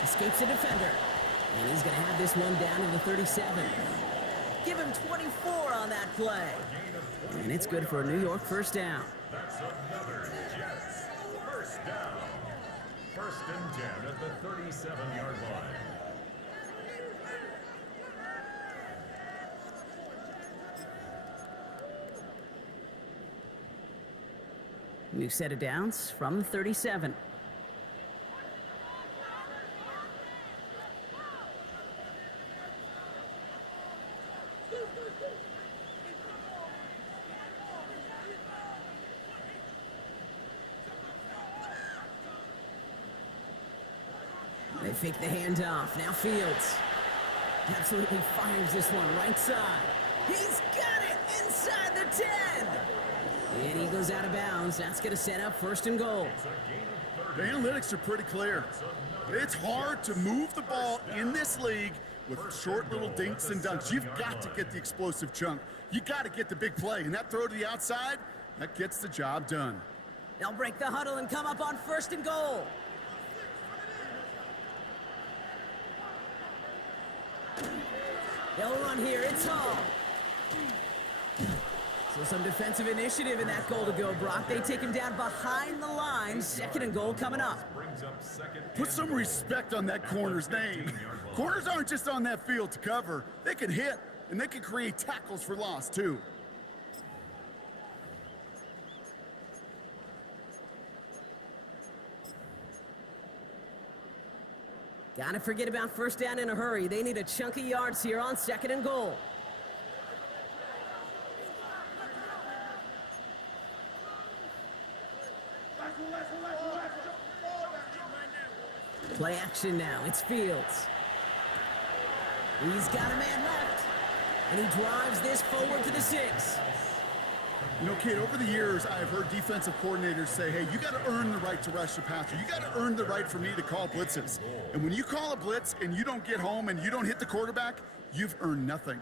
Escapes a defender. And he's going to have this one down in the 37. Give him 24 on that play. And it's good for a New York 1st down. That's another Jets 1st down. 1st and 10 at the 37-yard line. New set of downs from the 37. They fake the handoff. Now Fields absolutely fires this one right side. He's got it inside the 10. And he goes out of bounds. That's going to set up 1st and goal. The analytics are pretty clear. It's hard to move the ball in this league with short little dinks and dunks. You've got to get the explosive chunk. You got to get the big play. And that throw to the outside, that gets the job done. They'll break the huddle and come up on 1st and goal. They'll run here. It's Hall. So some defensive initiative in that goal to go, Brock. They take him down behind the line. 2nd and goal coming up. Put some respect on that corner's name. Corners aren't just on that field to cover. They can hit, and they can create tackles for loss, too. Gotta forget about 1st down in a hurry. They need a chunk of yards here on 2nd and goal. Play action now. It's Fields. He's got a man left. And he drives this forward to the 6. You know, kid, over the years, I've heard defensive coordinators say, hey, you got to earn the right to rush the passer. You got to earn the right for me to call blitzes. And when you call a blitz and you don't get home and you don't hit the quarterback, you've earned nothing.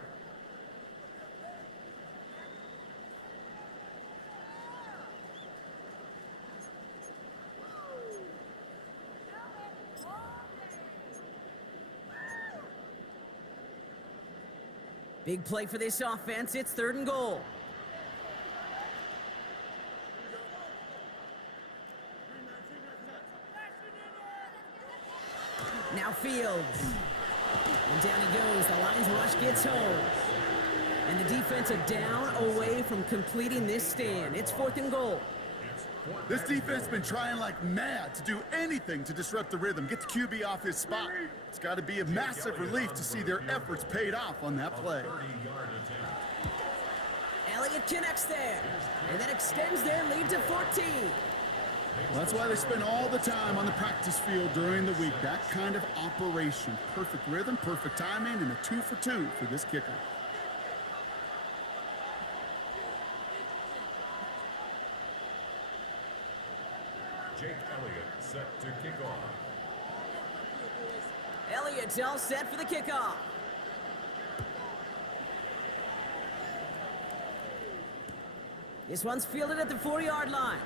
Big play for this offense. It's 3rd and goal. Now Fields. And down he goes. The Lions rush gets home. And the defense are down away from completing this stand. It's 4th and goal. This defense has been trying like mad to do anything to disrupt the rhythm, get the QB off his spot. It's got to be a massive relief to see their efforts paid off on that play. Elliott connects there. And that extends their lead to 14. Well, that's why they spend all the time on the practice field during the week. That kind of operation. Perfect rhythm, perfect timing, and a 2 for 2 for this kicker. Jake Elliott set to kick off. Elliott's all set for the kickoff. This one's fielded at the 4-yard line.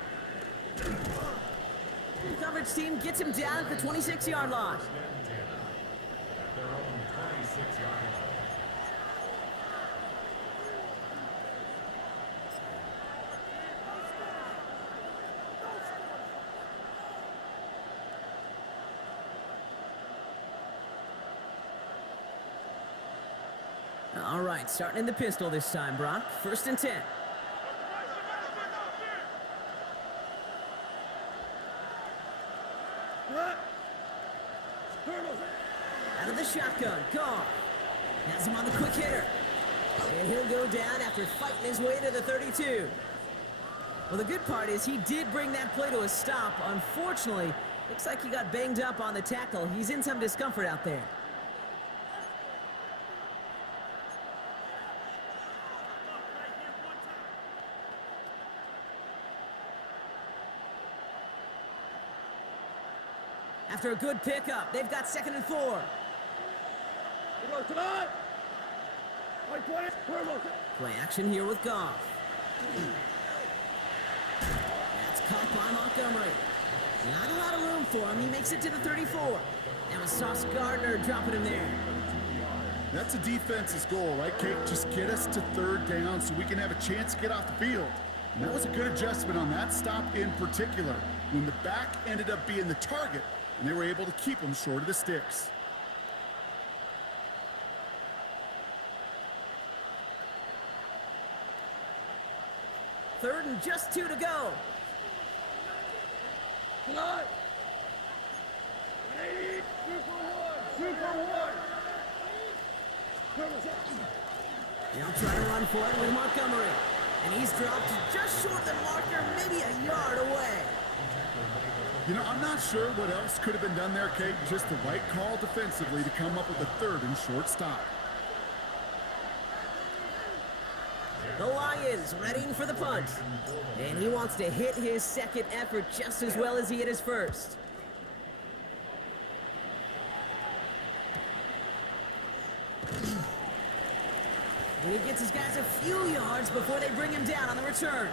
The coverage team gets him down at the 26-yard line. At their own 26-yard line. All right, starting in the pistol this time, Brock. 1st and 10. Out of the shotgun, Goff. Has him on the quick hitter. And he'll go down after fighting his way to the 32. Well, the good part is he did bring that play to a stop. Unfortunately, looks like he got banged up on the tackle. He's in some discomfort out there. After a good pickup, they've got 2nd and 4. Play action here with Goff. That's caught by Montgomery. Not a lot of room for him. He makes it to the 34. Now a Sauce Gardner dropping him there. That's a defense's goal, right, Kate? Just get us to 3rd down so we can have a chance to get off the field. And that was a good adjustment on that stop in particular, when the back ended up being the target, and they were able to keep him short of the sticks. Third and just 2 to go. They'll try to run for it with Montgomery. And he's dropped just short of the marker, maybe a yard away. You know, I'm not sure what else could have been done there, Kate. Just the right call defensively to come up with a 3rd and short stop. The Lions readying for the punt. And he wants to hit his 2nd effort just as well as he hit his 1st. And he gets his guys a few yards before they bring him down on the return.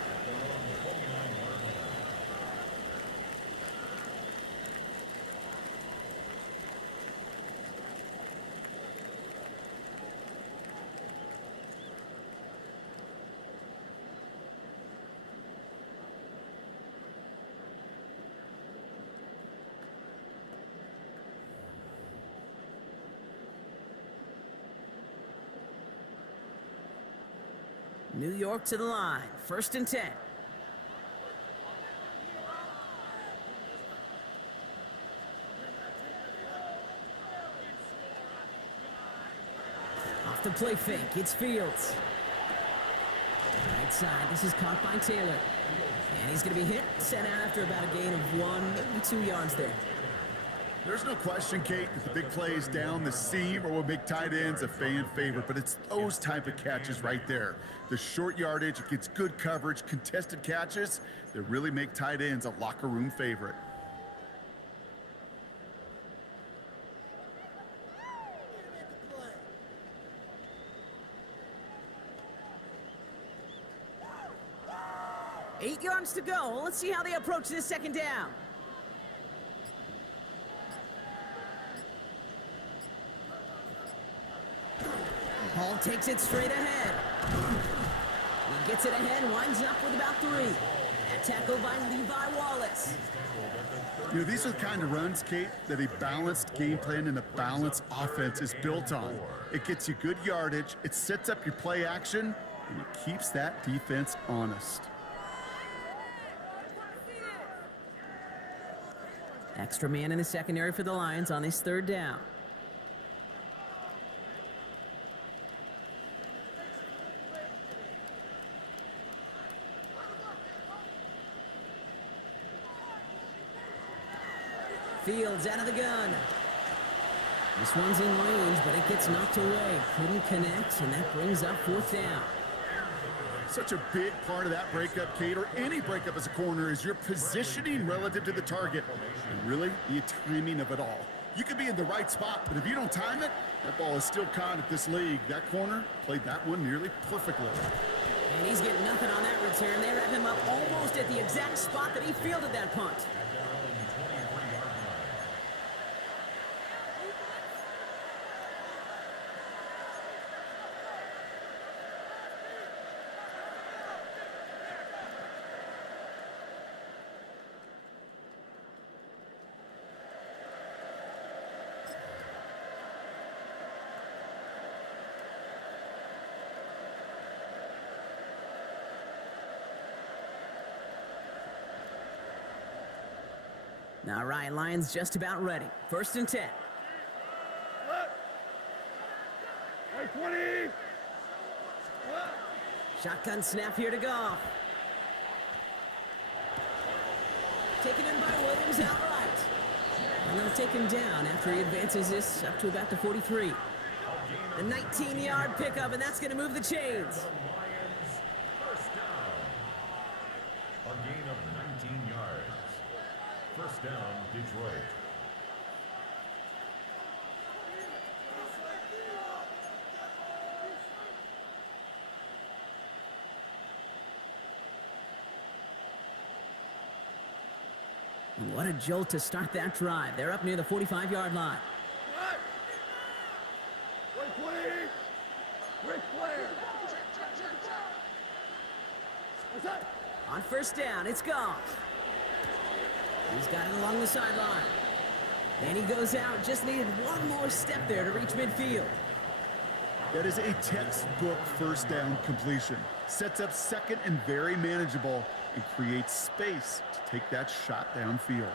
New York to the line. 1st and 10. Off the play fake, it's Fields. Right side, this is caught by Taylor. And he's going to be hit, sent out after about a gain of 1, maybe 2 yards there. There's no question, Kate, that the big plays down the seam or with big tight ends a fan favorite, but it's those type of catches right there. The short yardage, it gets good coverage, contested catches that really make tight ends a locker room favorite. Eight yards to go. Let's see how they approach this 2nd down. Hall takes it straight ahead. He gets it ahead, winds up with about 3. That tackle by Levi Wallace. You know, these are the kind of runs, Kate, that a balanced game plan and a balanced offense is built on. It gets you good yardage, it sets up your play action, and it keeps that defense honest. Extra man in the secondary for the Lions on this 3rd down. Fields out of the gun. This one's in range, but it gets knocked away. Couldn't connect, and that brings up 4th down. Such a big part of that breakup, Kate, or any breakup as a corner, is your positioning relative to the target, and really the timing of it all. You could be in the right spot, but if you don't time it, that ball is still caught at this league. That corner played that one nearly perfectly. And he's getting nothing on that return. They wrap him up almost at the exact spot that he fielded that punt. Now Ryan Lyon's just about ready. 1st and 10. Right 20. Shotgun snap here to Goff. Taken in by Williams outright. And they'll take him down after he advances this up to about the 43. A 19-yard pickup, and that's going to move the chains. First down. A gain of 19 yards. First down, Detroit. And what a jolt to start that drive. They're up near the 45-yard line. Right 20. Rick Flair. What's that? On 1st down, it's Goff. He's got it along the sideline. And he goes out, just needed one more step there to reach midfield. That is a textbook 1st down completion. Sets up 2nd and very manageable and creates space to take that shot downfield.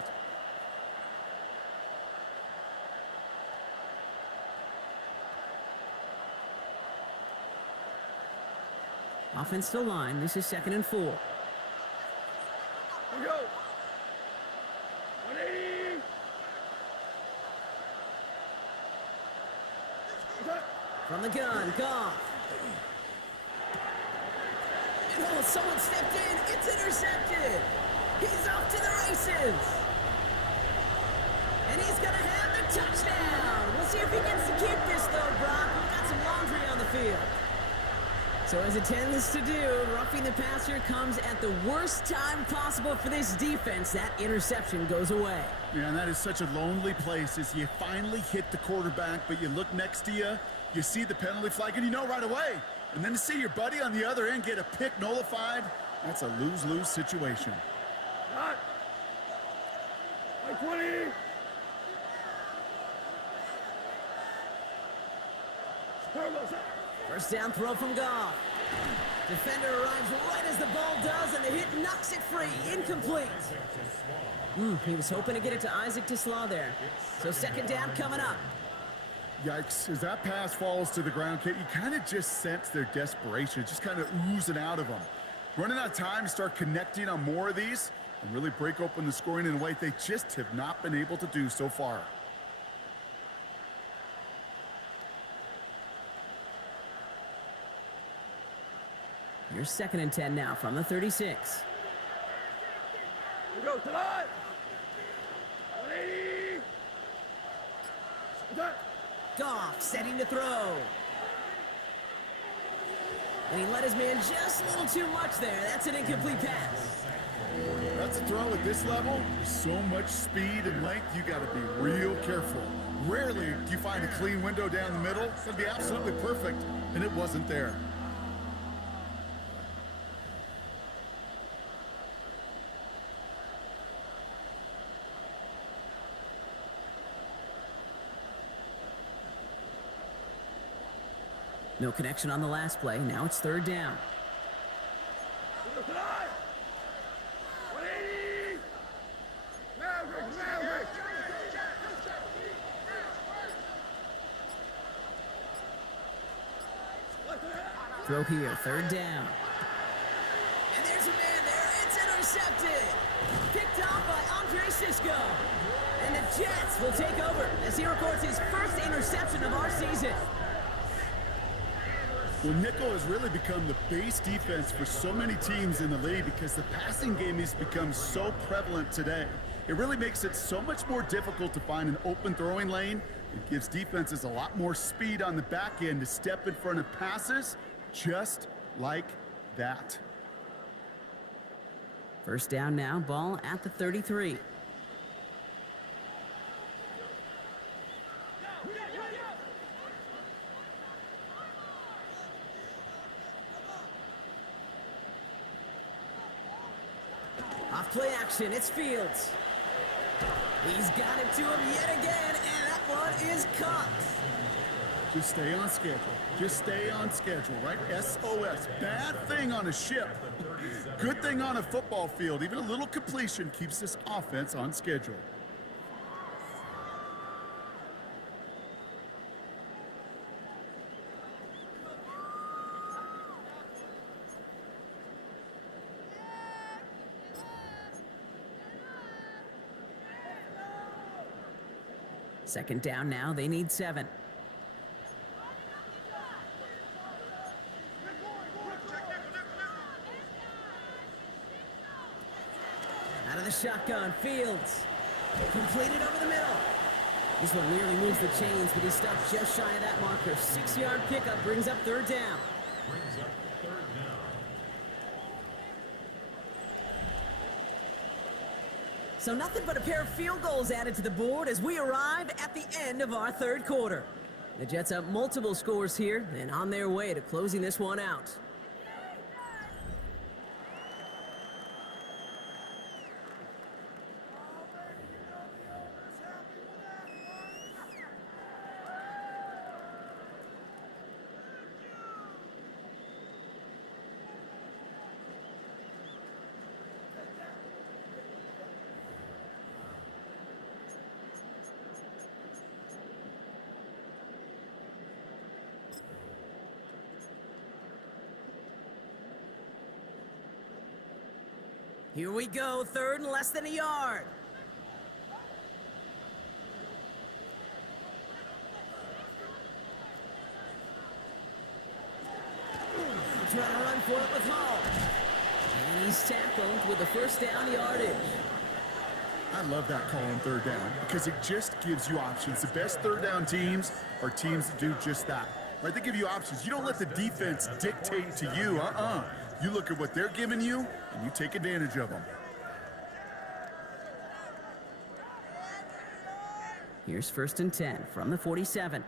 Offensive line, this is 2nd and 4. Here we go. 180. What's that? From the gun, Goff. And oh, someone stepped in. It's intercepted. He's off to the races. And he's going to have the touchdown. We'll see if he gets to keep this, though, Brock. We've got some laundry on the field. So as it tends to do, roughing the passer comes at the worst time possible for this defense. That interception goes away. Yeah, and that is such a lonely place as you finally hit the quarterback, but you look next to you, you see the penalty flag, and you know right away. And then to see your buddy on the other end get a pick nullified, that's a lose-lose situation. Hot. Right 20. Carlos. 1st down throw from Goff. Defender arrives right as the ball does, and the hit knocks it free. Incomplete. He was hoping to get it to Isaac Tislaw there. So 2nd down coming up. Yikes, as that pass falls to the ground, Kate, you kind of just sense their desperation, just kind of oozing out of them. Running out of time to start connecting on more of these and really break open the scoring in a way they just have not been able to do so far. Here's 2nd and 10 now from the 36. Here we go tonight. 180. What's that? Goff setting to throw. And he let his man just a little too much there. That's an incomplete pass. That's a throw at this level. There's so much speed and length, you got to be real careful. Rarely do you find a clean window down the middle. It's going to be absolutely perfect, and it wasn't there. No connection on the last play. Now it's 3rd down. Here we go tonight. 180. Maverick. Throw here, 3rd down. And there's a man there. It's intercepted. Picked off by Andre Cisco. And the Jets will take over as he records his 1st interception of our season. Well, nickel has really become the base defense for so many teams in the league because the passing game has become so prevalent today. It really makes it so much more difficult to find an open throwing lane. It gives defenses a lot more speed on the back end to step in front of passes, just like that. First down now, ball at the 33. Off play action, it's Fields. He's got it to him yet again, and that one is caught. Just stay on schedule. Just stay on schedule, right? SOS. Bad thing on a ship. Good thing on a football field. Even a little completion keeps this offense on schedule. Second down now, they need 7. Out of the shotgun, Fields. Completed over the middle. This one nearly moves the chains, but he's stopped just shy of that marker. 6-yard pickup brings up third down. Brings up third down. So nothing but a pair of field goals added to the board as we arrive at the end of our third quarter. The Jets up multiple scores here and on their way to closing this one out. Here we go, third and less than a yard. Trying to run for it with Hall. And he's tackled with the first down yardage. I love that call on third down because it just gives you options. The best third down teams are teams that do just that. Right? They give you options. You don't let the defense dictate to you. You look at what they're giving you, and you take advantage of them. Here's first and 10 from the 47.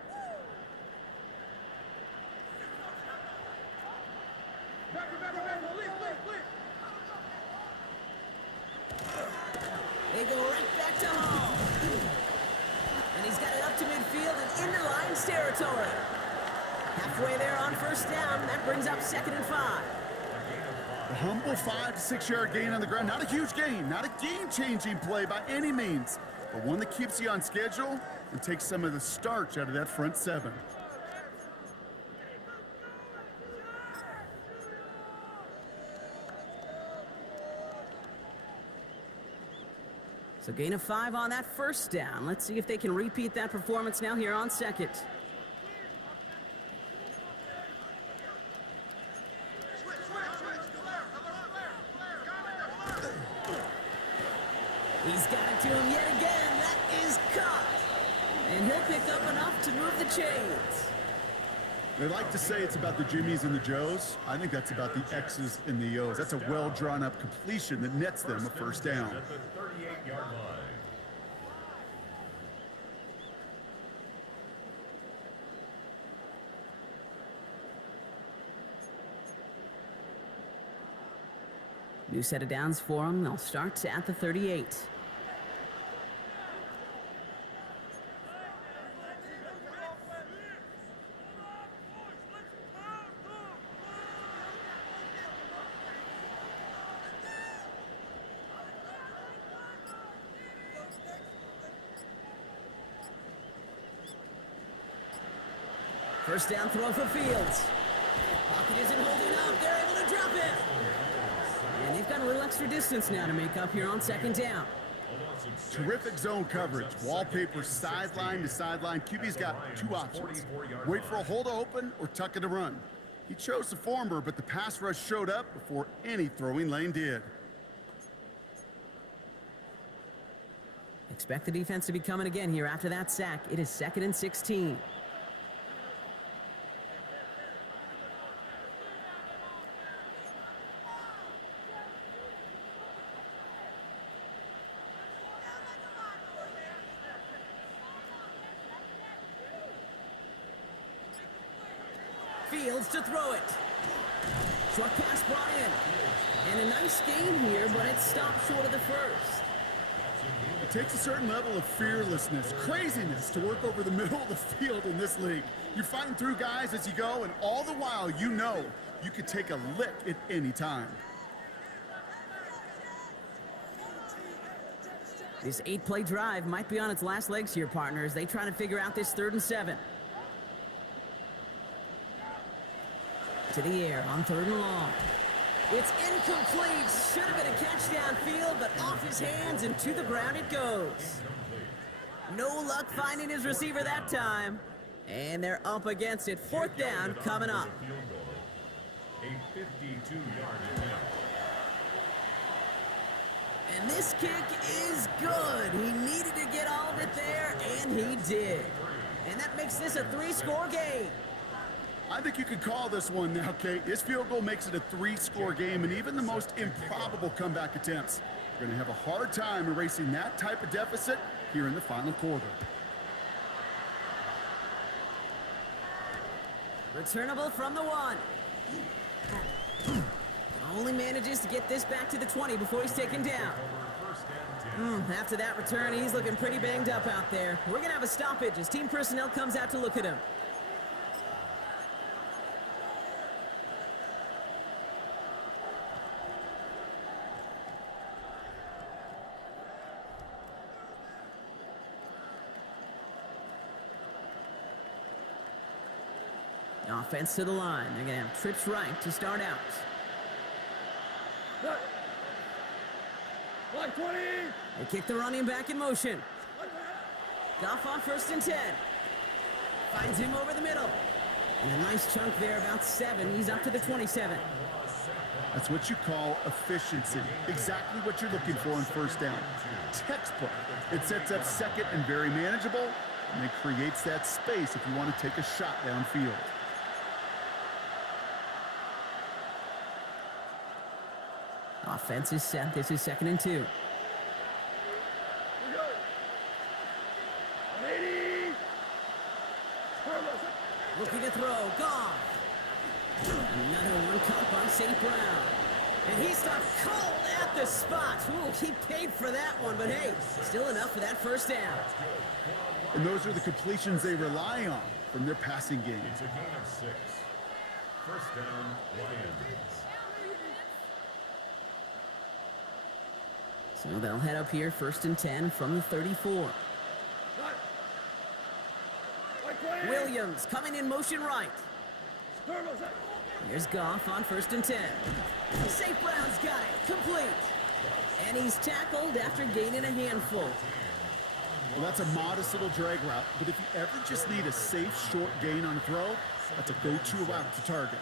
They go right back to Hall. And he's got it up to midfield and into Lions territory. Halfway there on first down, that brings up 2nd and 5. A humble 5 to 6 yard gain on the ground. Not a huge gain, not a game-changing play by any means, but one that keeps you on schedule and takes some of the starch out of that front 7. So gain of 5 on that first down. Let's see if they can repeat that performance now here on second. He's got it to him yet again. That is caught. And he'll pick up enough to move the chains. They like to say it's about the Jimmies and the Joes. I think that's about the X's and the O's. That's a well-drawn-up completion that nets them a first down. At the 38-yard line. New set of downs for them. They'll start at the 38. First down throw for Fields. Pocket isn't holding up. They're able to drop it. And they've got a little extra distance now to make up here on second down. Terrific zone coverage. Wallpaper sideline to sideline. QB's got 2 options. Wait for a hole to open or tuck it to run. He chose the former, but the pass rush showed up before any throwing lane did. Expect the defense to be coming again here after that sack. It is 2nd and 16. Fields to throw it. Short pass brought in. And a nice gain here, but it stopped short of the first. It takes a certain level of fearlessness, craziness to work over the middle of the field in this league. You're fighting through guys as you go, and all the while you know you could take a lick at any time. This 8-play drive might be on its last legs here, partners. They try to figure out this 3rd and 7. To the air on 3rd and long. It's incomplete. Should have been a catch downfield, but off his hands and to the ground it goes. No luck finding his receiver that time. And they're up against it. 4th down coming up. A 52-yard attempt. And this kick is good. He needed to get all of it there, and he did. And that makes this a 3-score game. I think you could call this one now, Kate. This field goal makes it a 3-score game, and even the most improbable comeback attempts are going to have a hard time erasing that type of deficit here in the final quarter. Returnable from the 1. Only manages to get this back to the 20 before he's taken down. After that return, he's looking pretty banged up out there. We're going to have a stoppage as team personnel comes out to look at him. Offense to the line. They're going to have trips right to start out. Like 20! They kick the running back in motion. Goff on 1st and 10. Finds him over the middle. And a nice chunk there, about 7. He's up to the 27. That's what you call efficiency. Exactly what you're looking for on 1st down. Textbook. It sets up 2nd and very manageable, and it creates that space if you want to take a shot downfield. Offense is set. This is 2nd and 2. Here we go. 180! Looking to throw. Gone. Another one caught by St. Brown. And he stopped cold at the spot. Ooh, he paid for that one, but hey, still enough for that 1st down. And those are the completions they rely on from their passing game. It's a gain of 6. 1st down, Lions. So they'll head up here, 1st and 10 from the 34. Like 20! Williams coming in motion right. Turbo-set. Here's Goff on 1st and 10. St. Brown's got it, complete. And he's tackled after gaining a handful. Well, that's a modest little drag route, but if you ever just need a safe, short gain on a throw, that's a go-to route to target. At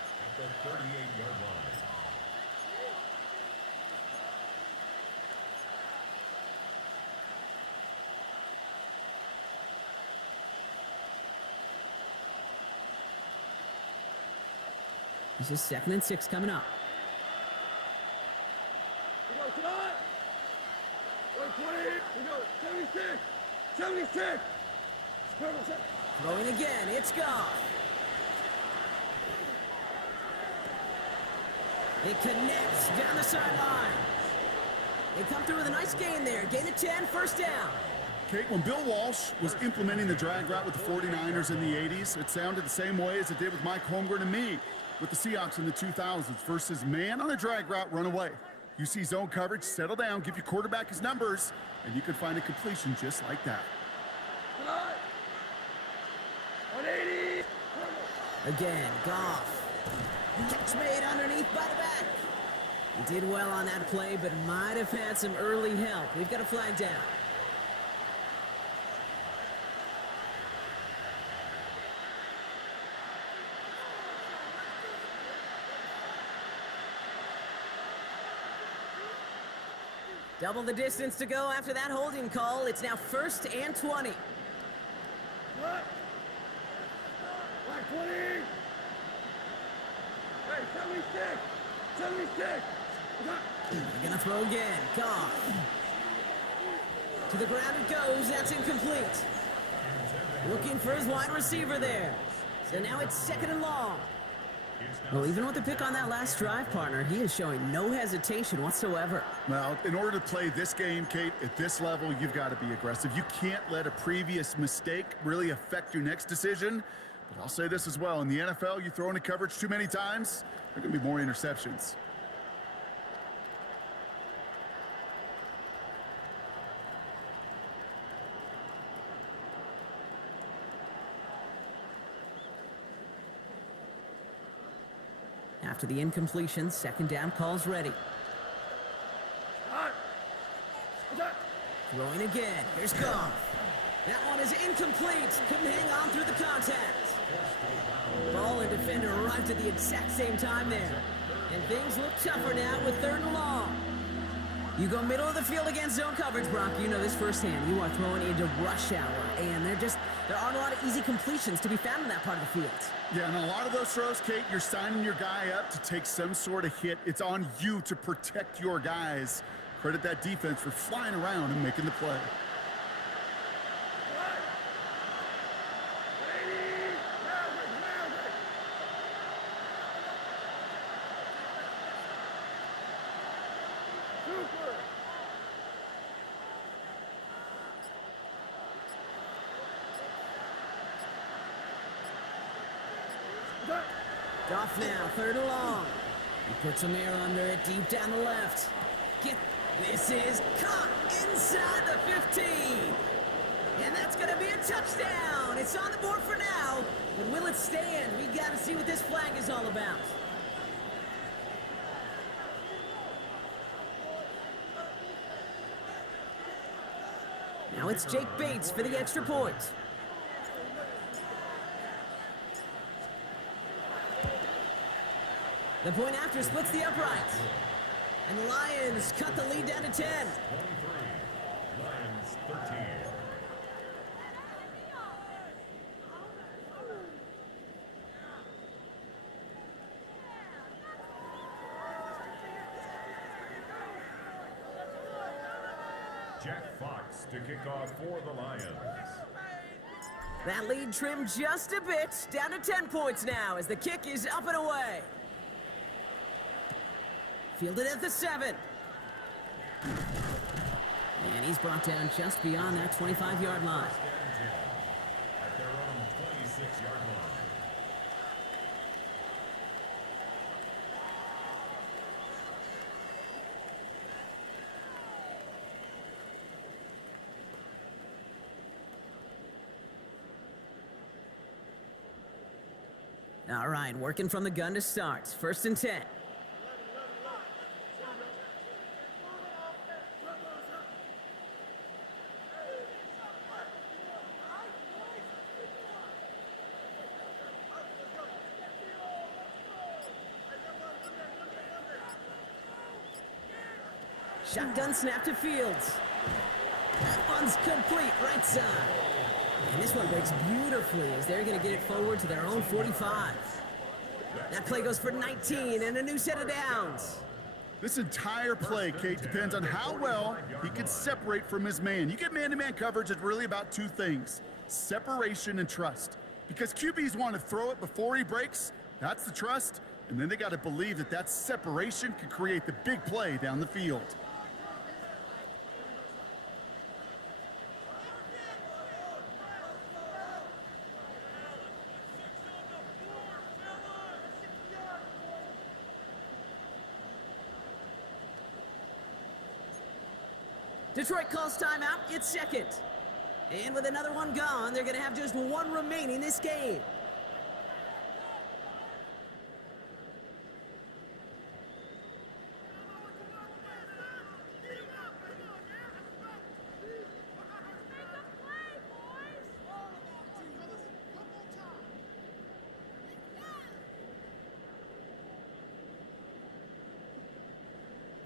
the 38-yard line. This is 2nd and 6 coming up. We go tonight! Like 20! We go 76! 76! Turbo-set. Throwing again, it's Goff. It connects down the sideline. They come through with a nice gain there. Gain of 10, 1st down. Kate, when Bill Walsh was implementing the drag route with the 49ers in the 80s, it sounded the same way as it did with Mike Holmgren and me with the Seahawks in the 2000s versus man on a drag route, run away. You see zone coverage, settle down, give your quarterback his numbers, and you can find a completion just like that. Tonight! 180! Again, Goff. Catch made underneath by the back. He did well on that play, but might have had some early help. We've got a flag down. Double the distance to go after that holding call. It's now 1st and 20. What? Like 20! Hey, 76! 76! They're gonna throw again. Goff. To the ground it goes. That's incomplete. Looking for his wide receiver there. So now it's 2nd and long. Well, even with the pick on that last drive, partner, he is showing no hesitation whatsoever. Well, in order to play this game, Kate, at this level, you've got to be aggressive. You can't let a previous mistake really affect your next decision. But I'll say this as well. In the NFL, you throw into coverage too many times, there are going to be more interceptions. After the incompletion, second down call's ready. Throwing again. Here's Goff. That one is incomplete. Couldn't hang on through the contact. Ball and defender arrived at the exact same time there. And things look tougher now with third and long. You go middle of the field against zone coverage, Brock. You know this firsthand. You are throwing into rush hour, and there aren't a lot of easy completions to be found in that part of the field. Yeah, and a lot of those throws, Kate, you're signing your guy up to take some sort of hit. It's on you to protect your guys. Credit that defense for flying around and making the play. Goff now, third and long. He puts a mirror under it, deep down the left. This is caught inside the 15. And that's going to be a touchdown. It's on the board for now. But will it stand? We got to see what this flag is all about. Now it's Jake Bates for the extra point. The point after splits the upright. And the Lions cut the lead down to 10. 23. Lions 13. Jack Fox to kick off for the Lions. That lead trimmed just a bit, down to 10 points now as the kick is up and away. Fielded at the 7. And he's brought down just beyond that 25-yard line. At their own 26-yard line. All right, working from the gun to start. First and 10. Shotgun snap to Fields. That one's complete, right side. And this one breaks beautifully as they're going to get it forward to their own 45. That play goes for 19 and a new set of downs. This entire play, Kate, depends on how well he can separate from his man. You get man-to-man coverage, it's really about two things: separation and trust. Because QBs want to throw it before he breaks, that's the trust, and then they got to believe that that separation can create the big play down the field. Detroit calls timeout, it's second. And with another one gone, they're going to have just one remaining this game.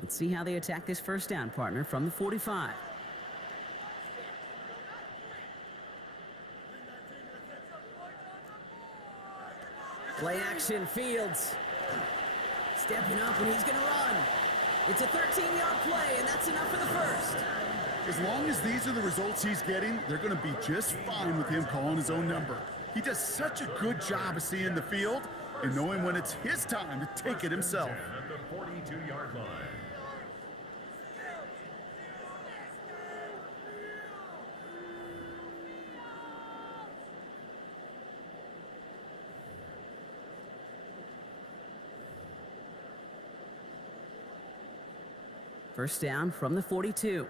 Let's see how they attack this first down, partner, from the 45. Play action, Fields. Stepping up, and he's going to run. It's a 13-yard play, and that's enough for the first. As long as these are the results he's getting, they're going to be just fine with him calling his own number. He does such a good job of seeing the field. and knowing when it's his time to take it himself. At the 42-yard line. First down from the 42.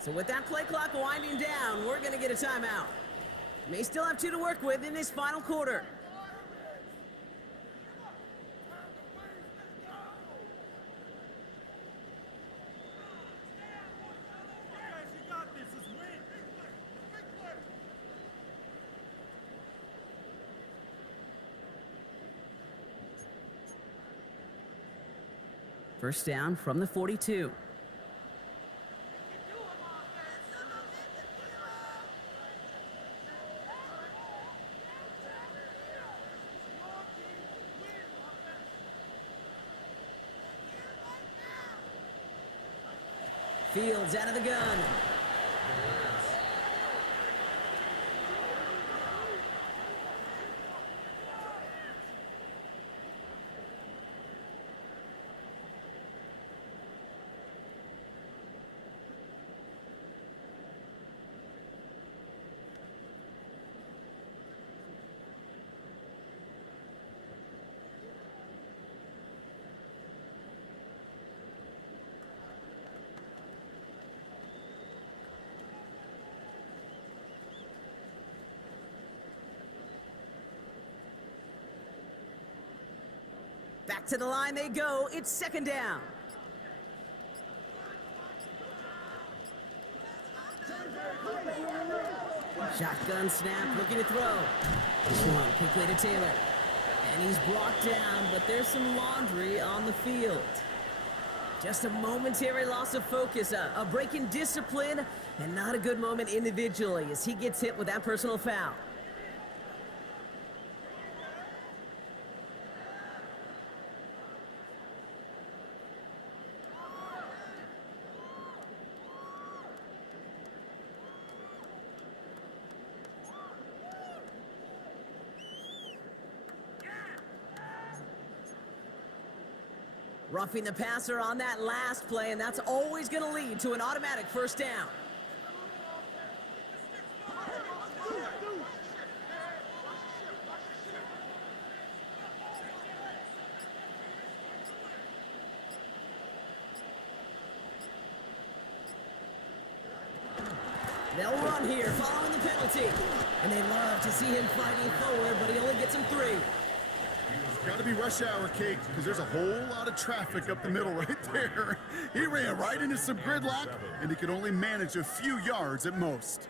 So with that play clock winding down, we're going to get a timeout. May still have 2 to work with in this final quarter. First down from the 42. Fields out of the gun. Back to the line they go. It's second down. Shotgun snap, looking to throw. This one quickly to Taylor. And he's brought down, but there's some laundry on the field. Just a momentary loss of focus, a break in discipline, and not a good moment individually as he gets hit with that personal foul. Roughing the passer on that last play, and that's always going to lead to an automatic first down. They'll run here following the penalty. And they love to see him fighting forward, but he only gets him 3. Got to be rush hour, Kate, because there's a whole lot of traffic up the middle right there. He ran right into some gridlock, and he could only manage a few yards at most.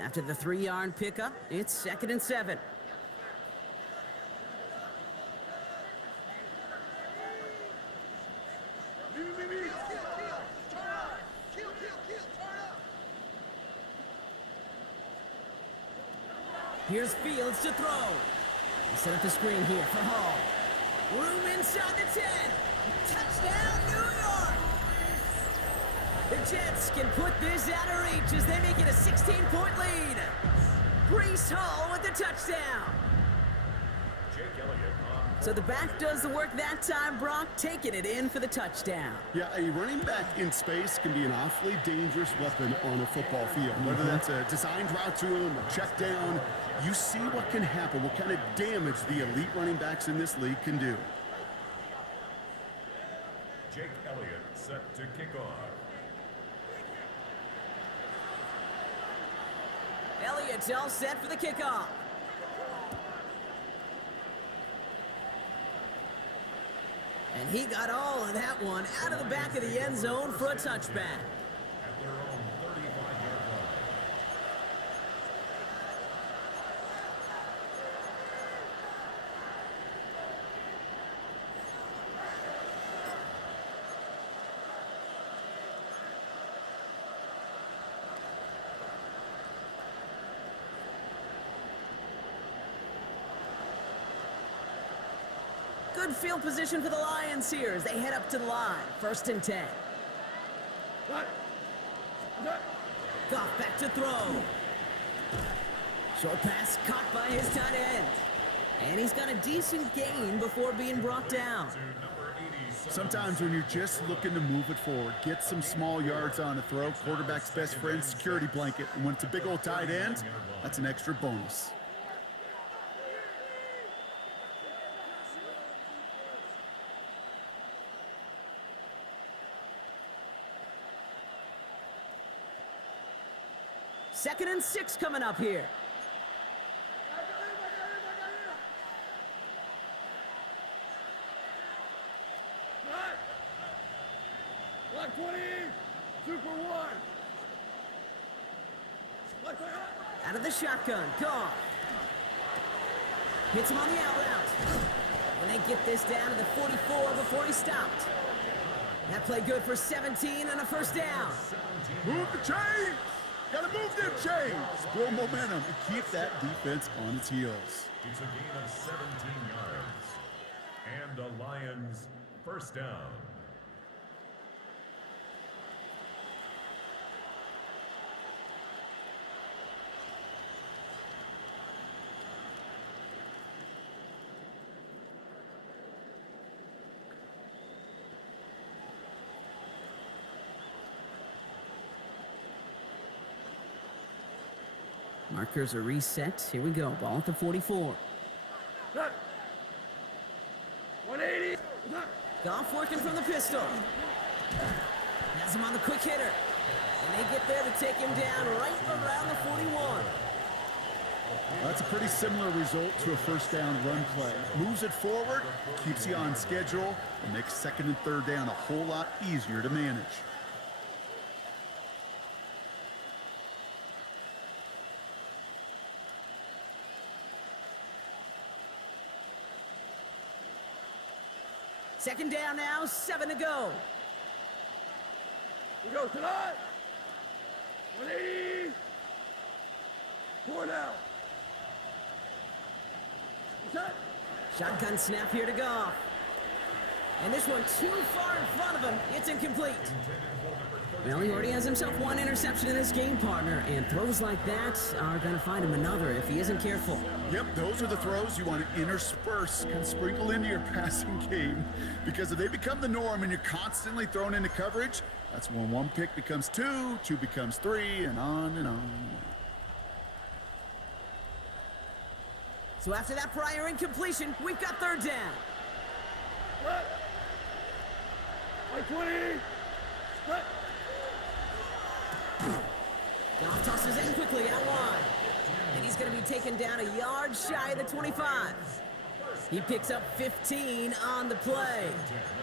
After the 3-yard pickup, it's 2nd and 7. Here's Fields to throw. He set up the screen here for Hall. Room inside the 10. Touchdown, New York! The Jets can put this out of reach as they make it a 16-point lead. Breece Hall with the touchdown. So the back does the work that time, Brock, taking it in for the touchdown. Yeah, a running back in space can be an awfully dangerous weapon on a football field. Whether that's a designed route to him, a check down, you see what can happen, what kind of damage the elite running backs in this league can do. Jake Elliott set to kick off. Elliott's all set for the kickoff. And he got all of that one out of the back of the end zone for a touchback. At their own 35-yard line. Good field position for the Lions here as they head up to the line. 1st and 10. Goff back to throw. Short pass caught by his tight end. And he's got a decent gain before being brought down. Sometimes when you're just looking to move it forward, get some small yards on a throw, quarterback's best friend, security blanket. And when it's a big old tight end, that's an extra bonus. Second and 6 coming up here. Block 20, Super 1. Out of the shotgun, Goff. Hits him on the out route. And they get this down to the 44 before he stopped. That play good for 17 and a 1st down. Move the chains! Gotta move them chains! Build momentum and keep that defense on its heels. It's a gain of 17 yards. And a Lions 1st down. Markers are reset. Here we go. Ball at the 44. 180. Goff working from the pistol. Has him on the quick hitter. And they get there to take him down right around the 41. That's a pretty similar result to a 1st down run play. Moves it forward, keeps you on schedule, and makes 2nd and 3rd down a whole lot easier to manage. Second down now, 7 to go. We go tonight. 180. 4 down. Set. Shotgun snap here to Goff. And this one too far in front of him. It's incomplete. Well, he already has himself one interception in this game, partner, and throws like that are going to find him another if he isn't careful. Yep, those are the throws you want to intersperse, kind of sprinkle into your passing game, because if they become the norm and you're constantly thrown into coverage, that's when one pick becomes 2, 2 becomes 3, and on and on. So after that prior incompletion, we've got 3rd down. Set. 120. Set. Goff tosses in quickly out wide. And he's going to be taken down a yard shy of the 25. He picks up 15 on the play.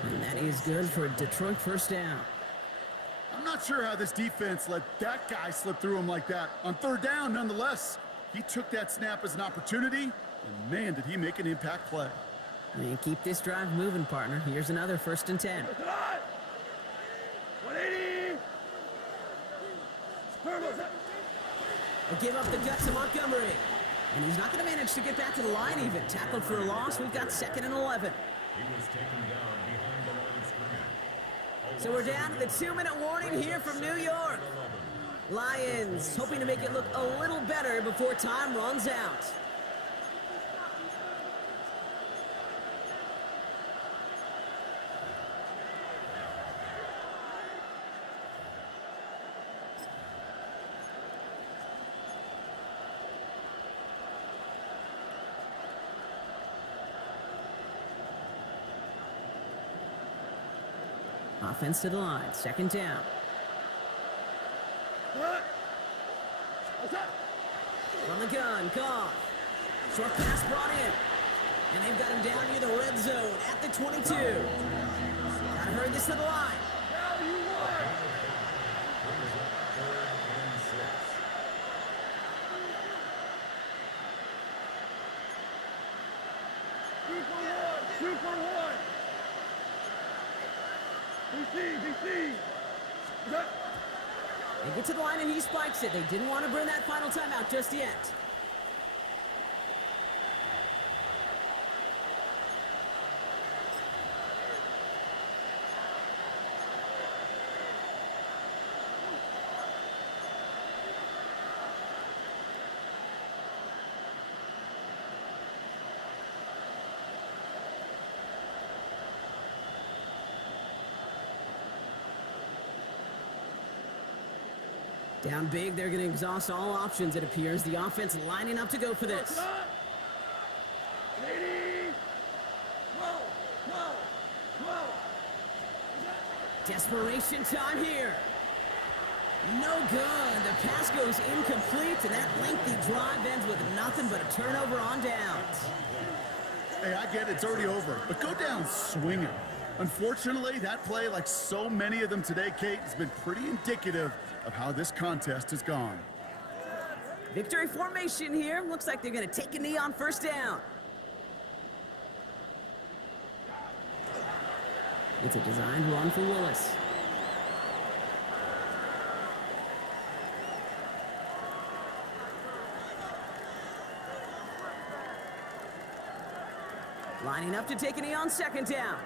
And that is good for a Detroit 1st down. I'm not sure how this defense let that guy slip through him like that. On 3rd down, nonetheless, he took that snap as an opportunity, and man, did he make an impact play. And keep this drive moving, partner. Here's another 1st and 10. 180. They give up the gut to Montgomery. And he's not going to manage to get back to the line even. Tackled for a loss. We've got 2nd and 11. He was taken down behind the line of scrimmage. So we're down to the 2-minute warning here from New York. Lions hoping to make it look a little better before time runs out. Offense to the line. 2nd down. From the gun, Goff. Short pass brought in. And they've got him down near the red zone at the 22. Gotta hurry this to the line. Now you won. Super 1. DC. They get to the line and he spikes it. They didn't want to burn that final timeout just yet. Down big, they're going to exhaust all options, it appears. The offense lining up to go for this. Desperation time here. No good. The pass goes incomplete, and that lengthy drive ends with nothing but a turnover on downs. Hey, I get it's already over, but go down swinging. Unfortunately, that play, like so many of them today, Kate, has been pretty indicative of how this contest has gone. Victory formation here. Looks like they're going to take a knee on first down. It's a designed run for Willis. Lining up to take a knee on second down.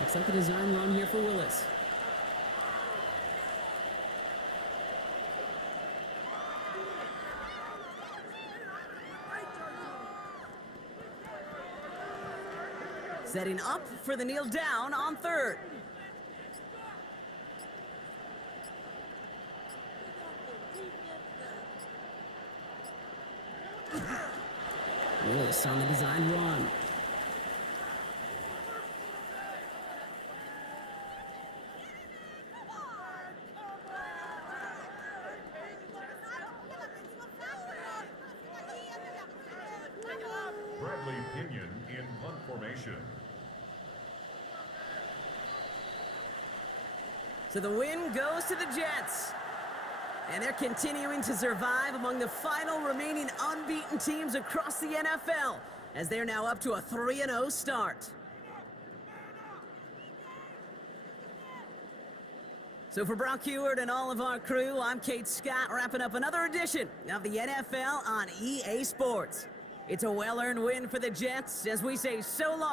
Looks like a design run here for Willis. Setting up for the kneel down on third. Willis on the design run. Pinion in punt formation. So the win goes to the Jets. And they're continuing to survive among the final remaining unbeaten teams across the NFL, as they're now up to a 3-0 start. So for Brock Heward and all of our crew, I'm Kate Scott, wrapping up another edition of the NFL on EA Sports. It's a well-earned win for the Jets, as we say so long.